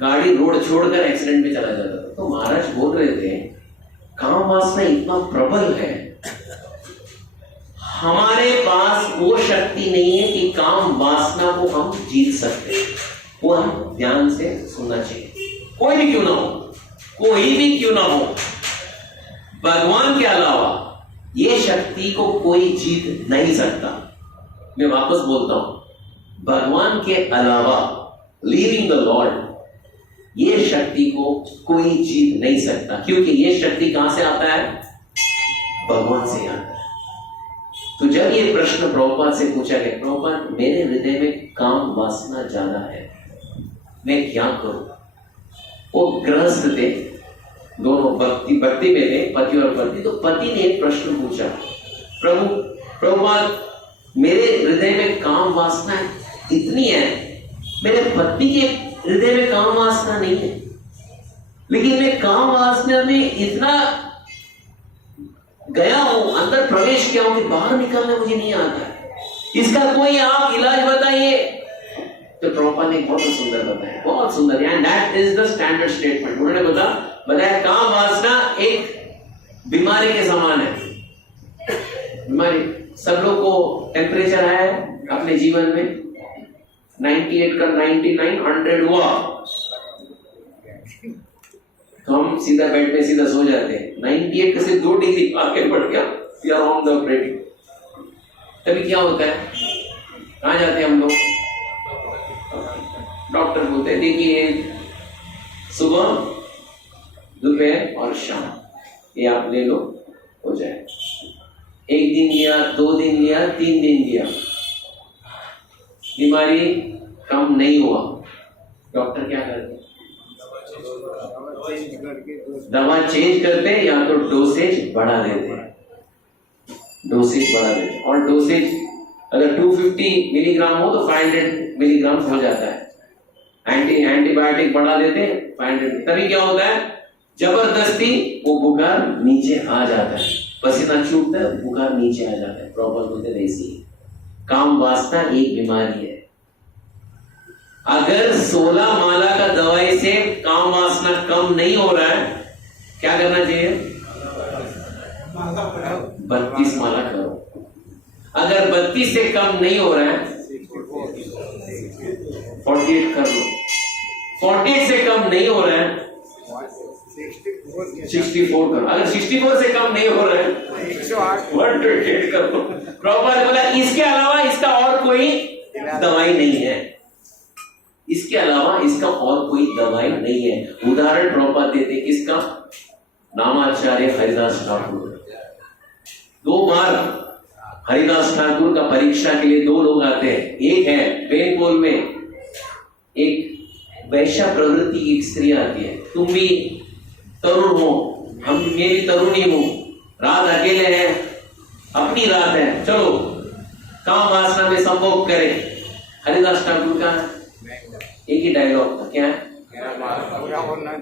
गाड़ी रोड छोड़कर एक्सीडेंट में चला जाता था। तो महाराज बोल रहे थे काम वासना इतना प्रबल है, हमारे पास वो शक्ति नहीं है कि काम वासना को हम जीत सकते। वो हम ध्यान से सुनना चाहिए, कोई भी क्यों ना हो, कोई भी क्यों ना हो, भगवान के अलावा ये शक्ति को कोई जीत नहीं सकता। मैं वापस बोलता हूं, भगवान के अलावा लीविंग द लॉर्ड, ये शक्ति को कोई जीत नहीं सकता, क्योंकि ये शक्ति कहां से आता है? भगवान से आता है। तो जब ये प्रश्न प्रभुपाद से पूछा गया, प्रभुपाद मेरे हृदय में काम वासना ज्यादा है, मैं क्या करूं? वो गृहस्थ थे, दोनों भक्ति में थे, पति और पत्नी। तो पति ने एक प्रश्न पूछा, प्रभुपाद मेरे हृदय में काम वासना इतनी है, मेरे पत्नी के हृदय में काम वासना नहीं है, लेकिन मैं काम वासना में इतना गया हूं, अंदर प्रवेश किया हूं कि बाहर निकलना मुझे नहीं आता है, इसका कोई आप इलाज बताइए। तो प्रभुपाद ने बहुत सुंदर बताया, बहुत सुंदर, and that is the standard statement. उन्होंने बताया काम वासना एक बीमारी के समान है। बीमारी, सब लोग को टेम्परेचर आया है अपने जीवन में, 98 का 99 100 हुआ तो हम सीधा बेड में सीधा सो जाते हैं। 98 का से 2 डिग्री आगे बढ़ गया, we are on the break. तभी क्या होता है, कहां जाते हैं हम लोग? डॉक्टर बोलते हैं देखिए सुबह, दोपहर और शाम ये आप ले लो, हो जाए। 1 दिन लिया, 2 दिन लिया, 3 दिन लिया, बीमारी कम नहीं हुआ, डॉक्टर क्या करते? दवा चेंज करते हैं या तो डोसेज बढ़ा देते हैं, डोसेज बढ़ा देते हैं। और डोसेज अगर 250 मिलीग्राम हो तो 500 मिलीग्राम हो जाता है। एंटीबायोटिक बढ़ा देते हैं 500। तभी क्या होता है, जबरदस्ती वो बुखार नीचे आ जाता है, पसीना छूटता है, बुखार नीचे आ जाता है। प्रॉपर बोलते हैं ऐसी काम वासना एक बीमारी है। अगर 16 माला का दवाई से काम वासना कम नहीं हो रहा है, क्या करना चाहिए? 32 माला करो। अगर 32 से कम नहीं हो रहा है, 48 कर लो। 48 से कम नहीं हो रहा है, 64 करो। अगर 64 से कम नहीं हो रहा है, 128 कर लो। प्रॉपर बोला इसके अलावा इसका और कोई दवाई नहीं है, इसके अलावा इसका और कोई दवाई नहीं है। उदाहरण प्रभुपाद देते किसका? नामाचार्य हरिदास ठाकुर। 2 बार हरिदास ठाकुर का परीक्षा के लिए 2 लोग आते हैं। एक है बेनपोल में एक वैश्या प्रवृत्ति की एक स्त्री आती है, तुम भी तरुण हो, मैं भी तरुणी हूं, रात अकेले हैं, अपनी रात है, चलो काम वासना में संभोग करें। हरिदास ठाकुर का एक ही डायलॉग था, क्या है?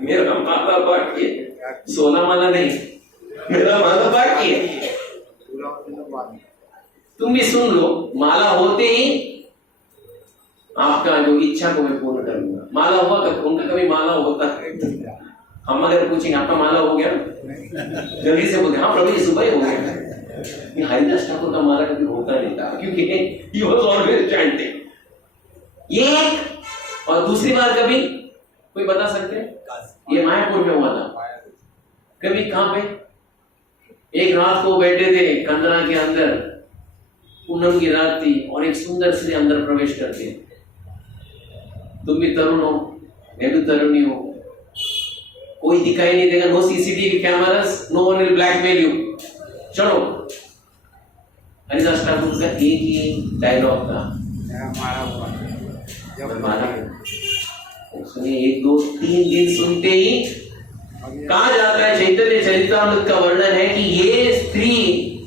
मेरा माला बाकी है। 16 माला नहीं, मेरा माला बाकी है। तुम भी सुन लो, माला होते ही आपका जो इच्छा को मैं पूर्ण कर लूंगा। माला हुआ कब? उनका कभी माला होता है? हम अगर पूछेंगे आपका माला हो गया, जल्दी से बोलते हाँ प्रभु जी सुबह ही हो गया। हरिदास ठाकुर का माला कभी होता नहीं था, क्योंकि he was always chanting। ये और दूसरी बार कभी कोई बता सकते हैं? ये मायापुर में हुआ था। कभी कहां पे? एक रात को बैठे थे कंदरा के अंदर, पूनम की रात थी, और एक सुंदर स्त्री अंदर प्रवेश करती है। तुम भी तरुण हो, मैं भी तरुणी हूं, कोई दिखाई नहीं देगा, no CCTV cameras, no one will blackmail you, चलो। हरिदास ठाकुर का एक ही डायलॉग था, सुनिए 1 2 3 दिन सुनते ही कहा जाता है, चैतन्य चरितामृत का वर्णन है कि ये स्त्री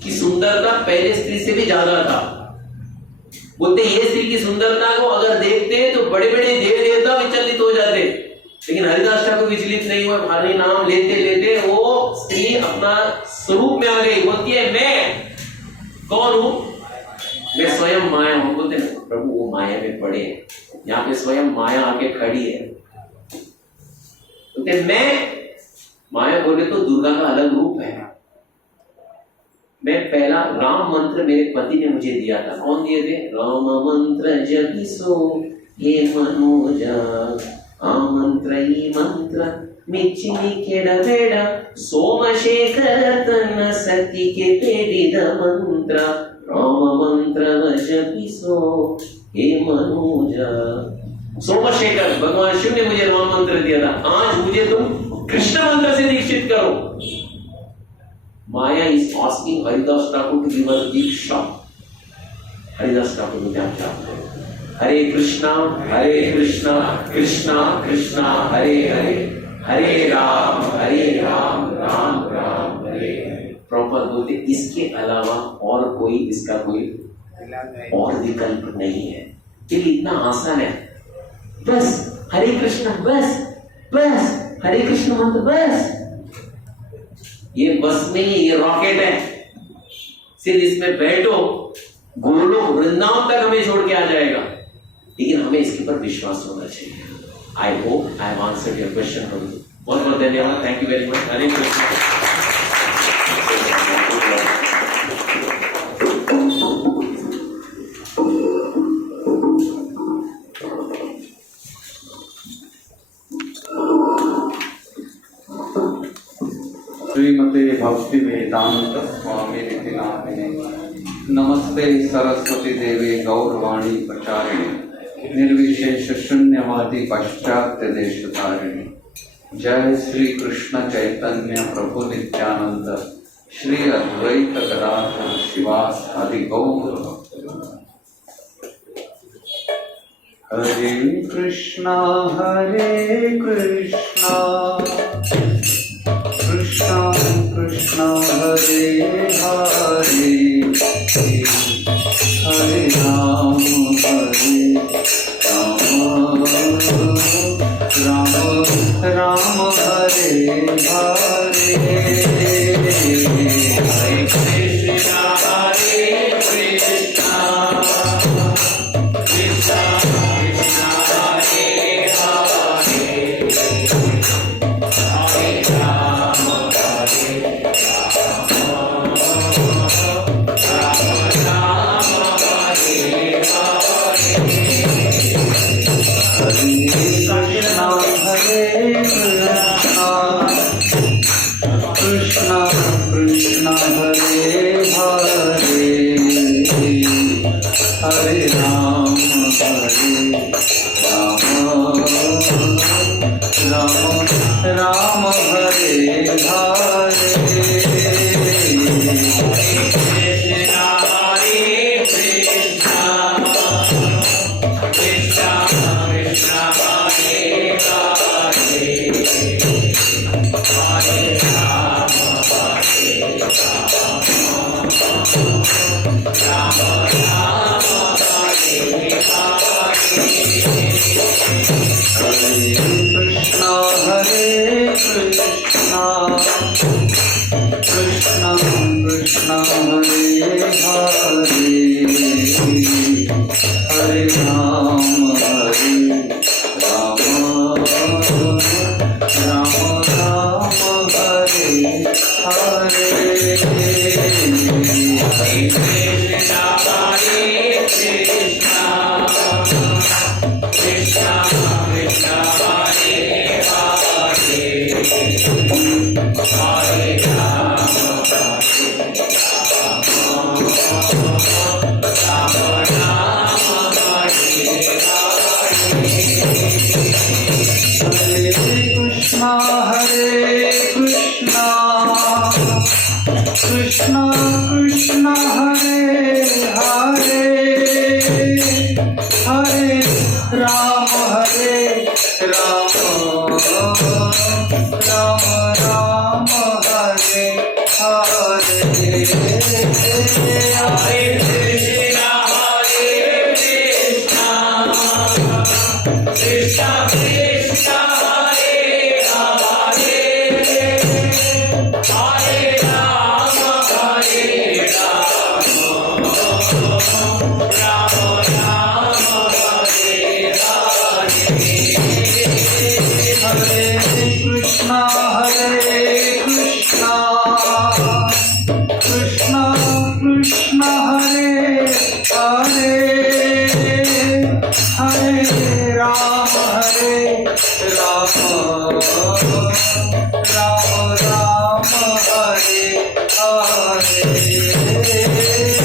की सुंदरता पहले स्त्री से भी ज्यादा था। बोलते ये स्त्री की सुंदरता को अगर देखते हैं तो बड़े बड़े देव देवता विचलित हो जाते। लेकिन हरिदास ठाकुर विचलित नहीं हुए। हरि नाम लेते लेते वो स्त्री अपना स्वरूप में आ गई। बोलती है मैं कौन हूं? मैं स्वयं माया हूं। बोलते ना प्रभु वो माया में पड़े हैं, यहाँ पे स्वयं माया आके खड़ी है। बोलते मैं माया बोले तो दुर्गा का अलग रूप है। मैं पहला राम मंत्र मेरे पति ने मुझे दिया था। कौन दिए थे? राम मंत्र जपिसो हे मनोजा आमंत्रयी मंत्र मिच्चिनि केडबेड सोमशेखर तन्न सती के तेडिद मंत्र राम मंत्र जपिसो हे मनोजा। सोमशेखर भगवान शिव ने मुझे राम मंत्र दिया था। आज मुझे तुम कृष्ण मंत्र से दीक्षित करो। Maya is asking Haridas Thakur to give us diksha. Haridas Thakur को क्या चाहते? हरे कृष्णा कृष्णा कृष्णा हरे हरे, हरे राम राम राम हरे हरे। प्रॉपर बोलते इसके अलावा और कोई इसका कोई और विकल्प नहीं है। फिर इतना आसान है, बस हरे कृष्णा, बस हरे कृष्ण मंत्र, बस ये बस नहीं है, ये रॉकेट है। सिर्फ इसमें बैठो, गोलोक वृंदावन तक हमें छोड़ के आ जाएगा। लेकिन हमें इसके ऊपर विश्वास होना चाहिए। I hope I have answered your question. बहुत बहुत धन्यवाद। Thank you very much. Hare Krishna. श्रीमते भक्ति वेदांत स्वामी नामिने नमस्ते सरस्वती देवी गौरवाणी प्रचारिणे निर्विशेष शून्यवादी पाश्चात्य देशधारिणी। जय श्री कृष्ण चैतन्य प्रभु नित्यानंद श्री अद्वैत गदाधर शिवास आदि गौर। हरे कृष्णा कृष्णा कृष्णा हरे हरे, हरे राम राम राम हरे हरे। हरे कृष्णा कृष्णा कृष्णा कृष्णा हरे हरे, हरे राम कृष्णा कृष्णा हरे हरे, हरे राम राम हरे हरे। कृष्णा कृष्णा हरे हरे, हरे राम राम राम हरे हरे। हरे कृष्णा कृष्णा कृष्णा हरे हरे, हरे राम कृष्णा कृष्णा हरे हरे, हरे राम राम राम हरे हरे। हरे कृष्णा कृष्णा कृष्णा हरे Krishna Hare Krishna Krishna Krishna Hare Hare Hare Rama Hare Rama Rama Rama Hare Hare Hare Hare Hare Rama Hare Rama Rama Rama Hare Hare Krishna Krishna Hare Hare Hare Ram Ram Ram Hare Hare Hare Krishna Krishna Krishna Hare Hare Hare Ram Ram Hare Hare Hare Krishna Krishna Krishna Hare Hare Hare Ram Ram Hare Hare Hare Krishna Krishna Krishna Hare Hare Hare Ram Hare Ram Hare Hare Hare Krishna Krishna Krishna Hare Hare Hare Ram Ram Hare Hare Hare Krishna Hare Krishna Krishna Krishna Hare Hare Hare Rama Hare Rama Rama Rama Hare Hare Hare Krishna Hare Krishna Krishna Krishna Hare Hare Hare Rama Hare Rama Rama Rama Hare Hare Hare Krishna Hare Krishna Krishna Krishna Hare Hare Hare Rama Hare Rama Rama Rama Hare Hare Hare Krishna Hare Krishna Krishna Krishna Hare Hare Hare Rama Hare Rama Rama Rama Hare Hare Hare Krishna Krishna Krishna Hare Hare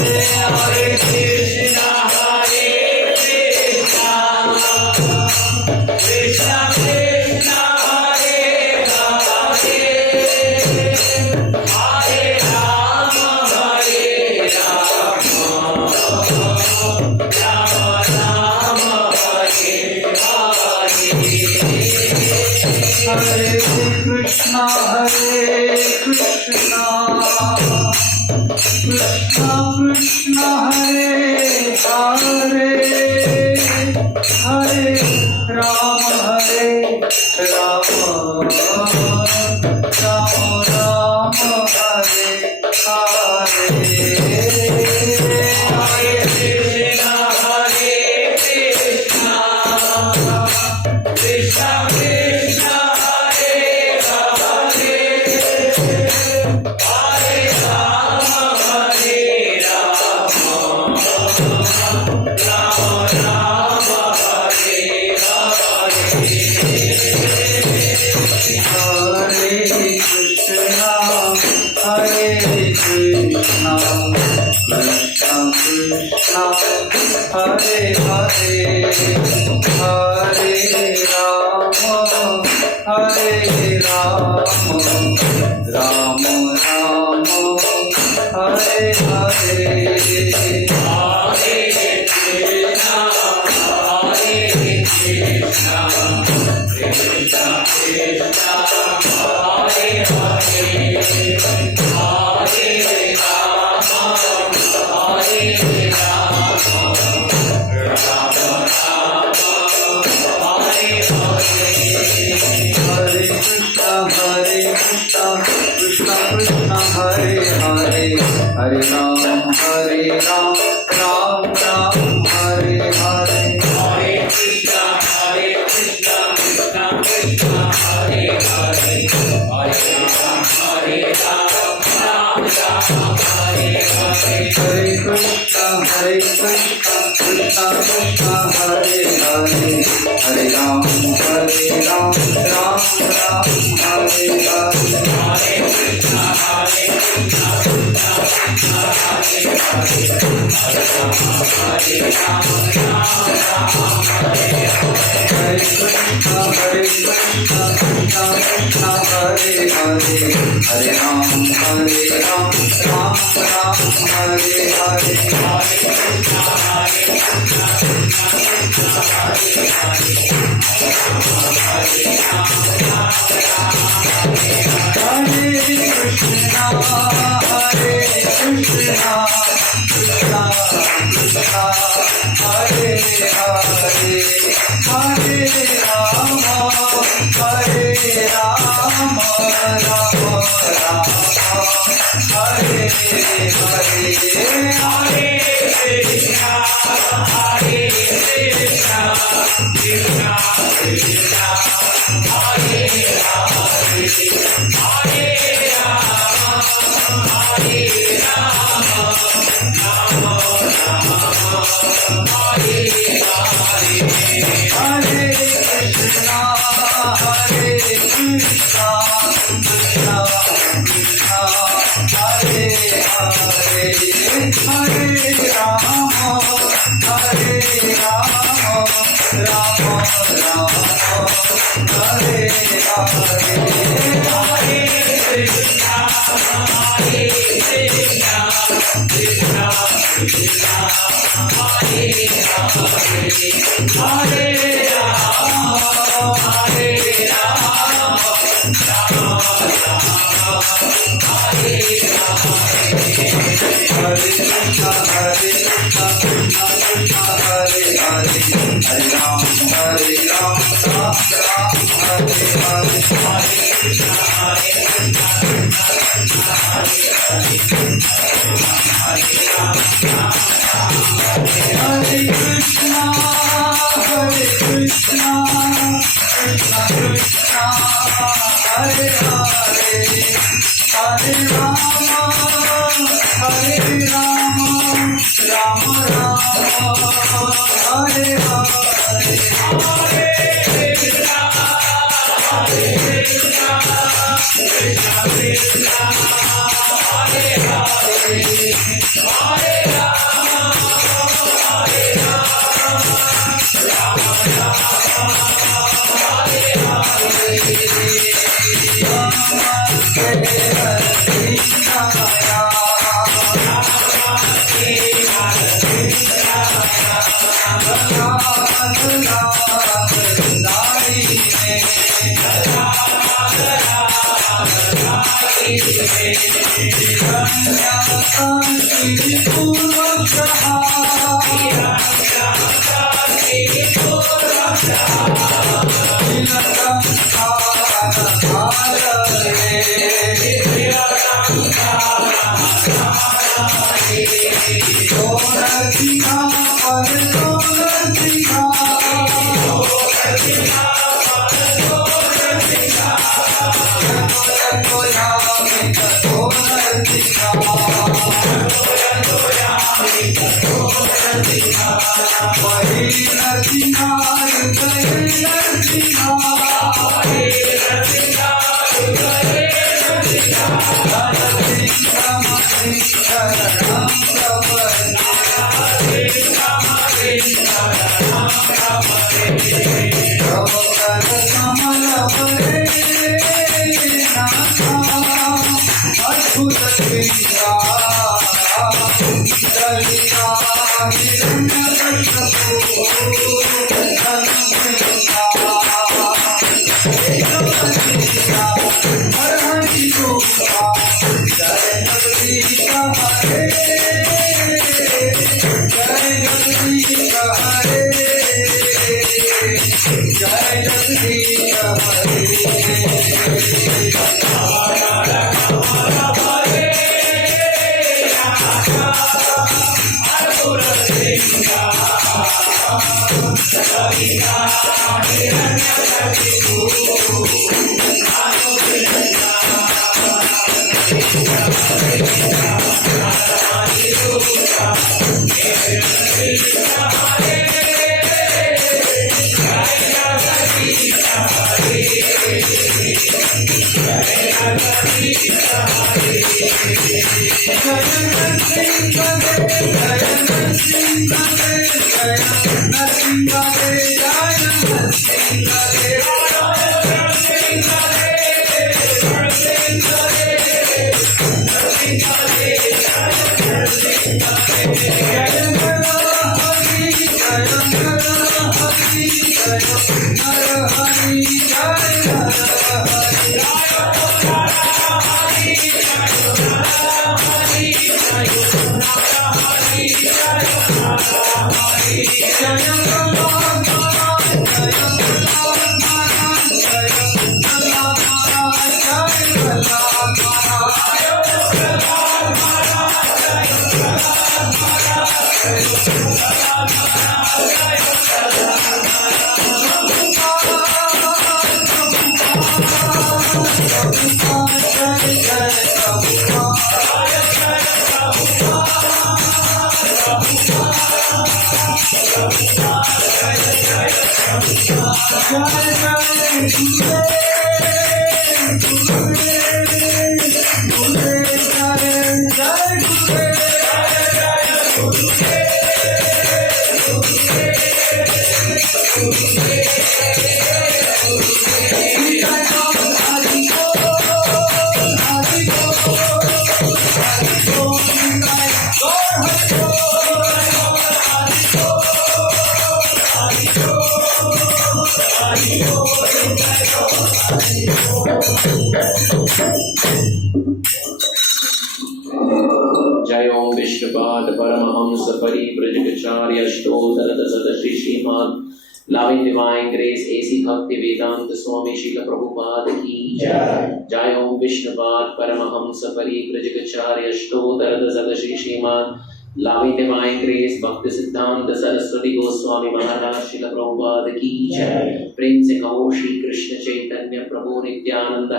Hare Ram Hare Ram Ram Ram Hare Hare Hare Krishna Krishna Krishna Hare Hare Hare Ram Hare Krishna Krishna Krishna Hare Hare Hare Rama Hare Rama Rama Rama Hare Hare Hare Krishna Krishna Krishna Hare Hare जय ओम विष्णुपाद परमहंस परिव्रजकाचार्य अष्टोत्तर श्री श्रीमान loving divine grace AC भक्ति वेदांत स्वामी श्रील प्रभुपाद की जय। जय ओम विष्णुपाद परमहंस परिव्रजकाचार्य अष्टोत्तर श्री श्रीमान loving divine grace भक्ति सिद्धांत सरस्वती गोस्वामी महाराज श्रील प्रभुपाद की जय। प्रेम से कहो श्री कृष्ण चैतन्य प्रभु नित्यानंद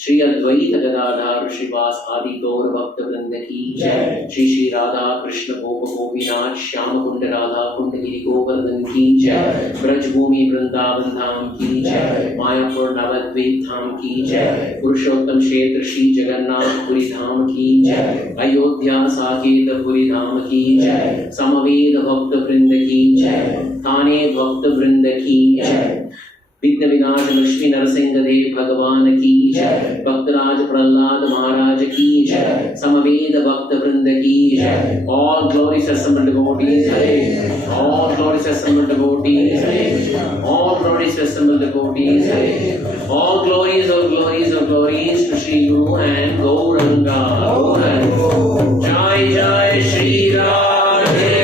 श्री अद्वैत गदाधर श्रीवास आदि गौर भक्त वृंद की जय। श्री श्री राधा कृष्ण गोप गोपीनाथ श्याम कुंड राधा कुंड गिरि गोवर्धन की जय। ब्रजभूमि वृंदावन धाम की जय। मायापुर नवद्वीप धाम की जय। पुरुषोत्तम क्षेत्र श्री जगन्नाथ पुरी धाम धाम की जय, अयोध्या साकेत पुरी धाम की जय, समवेद भक्त वृंद की जय, थाने भक्त वृंद की जय, विघ्न विनाश लक्ष्मी नरसिंह देव भगवान की जय, भक्तराज प्रहलाद महाराज की जय, समवेद भक्त वृंद की जय। All glories assembled devotees, Hare. All glories assembled devotees, Hare. All glories assembled devotees, Hare. All glories, all glories, all glories to Shri Guru and Gauranga. Jai Jai Shri Radhe.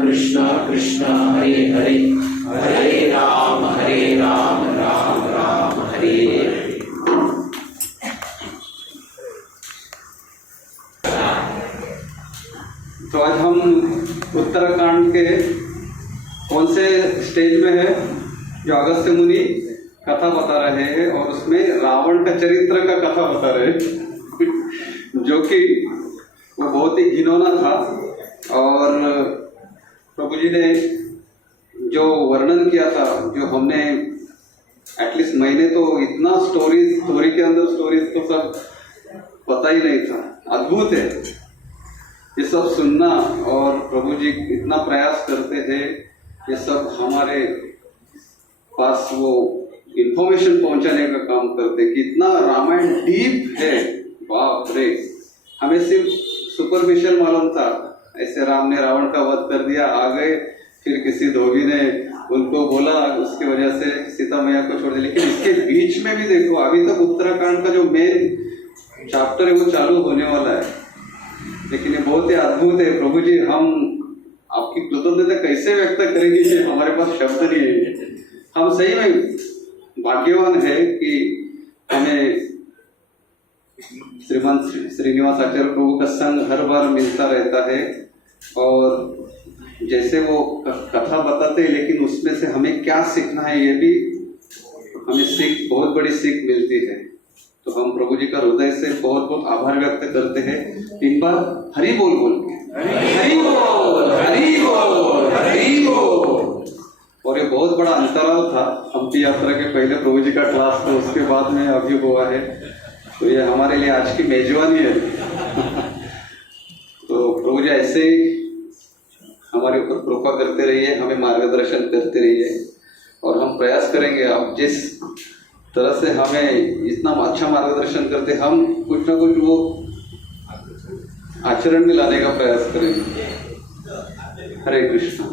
Krishna Krishna Hare Hare, Hare Ram Ram Ram Hare Hare। तो आज हम उत्तराखंड के कौन से stage में है जो अगस्त्य मुनि कथा बता रहे हैं और उसमें रावण का चरित्र का कथा बता रहे हैं जो कि वो बहुत ही घिनौना था। और प्रभु जी ने जो वर्णन किया था, जो हमने एटलीस्ट मैंने तो इतना स्टोरी के अंदर स्टोरीज तो सब पता ही नहीं था। अद्भुत है ये सब सुनना, और प्रभु जी इतना प्रयास करते थे ये सब हमारे पास वो इंफॉर्मेशन पहुंचाने का काम करते। कितना रामायण डीप है, बाप रे। हमें सिर्फ सुपरफिशियल मालूम था, ऐसे राम ने रावण का वध कर दिया, आ गए, फिर किसी धोबी ने उनको बोला, उसकी वजह से सीता मैया को छोड़ दिया। लेकिन इसके बीच में भी देखो, अभी तक उत्तराखंड का जो मेन चैप्टर है वो चालू होने वाला है। लेकिन ये बहुत ही अद्भुत है। प्रभु जी, हम आपकी कृतज्ञता कैसे व्यक्त करेंगे, ये हमारे पास शब्द नहीं है। हम सही में भाग्यवान है कि हमें श्रीमान श्रीनिवास आचार्य प्रभु का संग हर बार मिलता रहता है। और जैसे वो कथा बताते हैं, लेकिन उसमें से हमें क्या सीखना है ये भी हमें बहुत बड़ी सीख मिलती है। तो हम प्रभु जी का हृदय से बहुत बहुत आभार व्यक्त करते हैं। 3 बार हरि बोल बोल के, हरि बोल हरि बोल हरि बोल। और ये बहुत बड़ा अंतराल था हम्पी यात्रा के पहले प्रभु जी का क्लास था, उसके बाद में अभी हुआ है। तो ये हमारे लिए आज की मेजबानी है। तो प्रभु जी ऐसे ही हमारे ऊपर कृपा करते रहिए, हमें मार्गदर्शन करते रहिए, और हम प्रयास करेंगे आप जिस तरह से हमें इतना अच्छा मार्गदर्शन करते, हम कुछ ना कुछ वो आचरण में लाने का प्रयास करेंगे। हरे कृष्णा।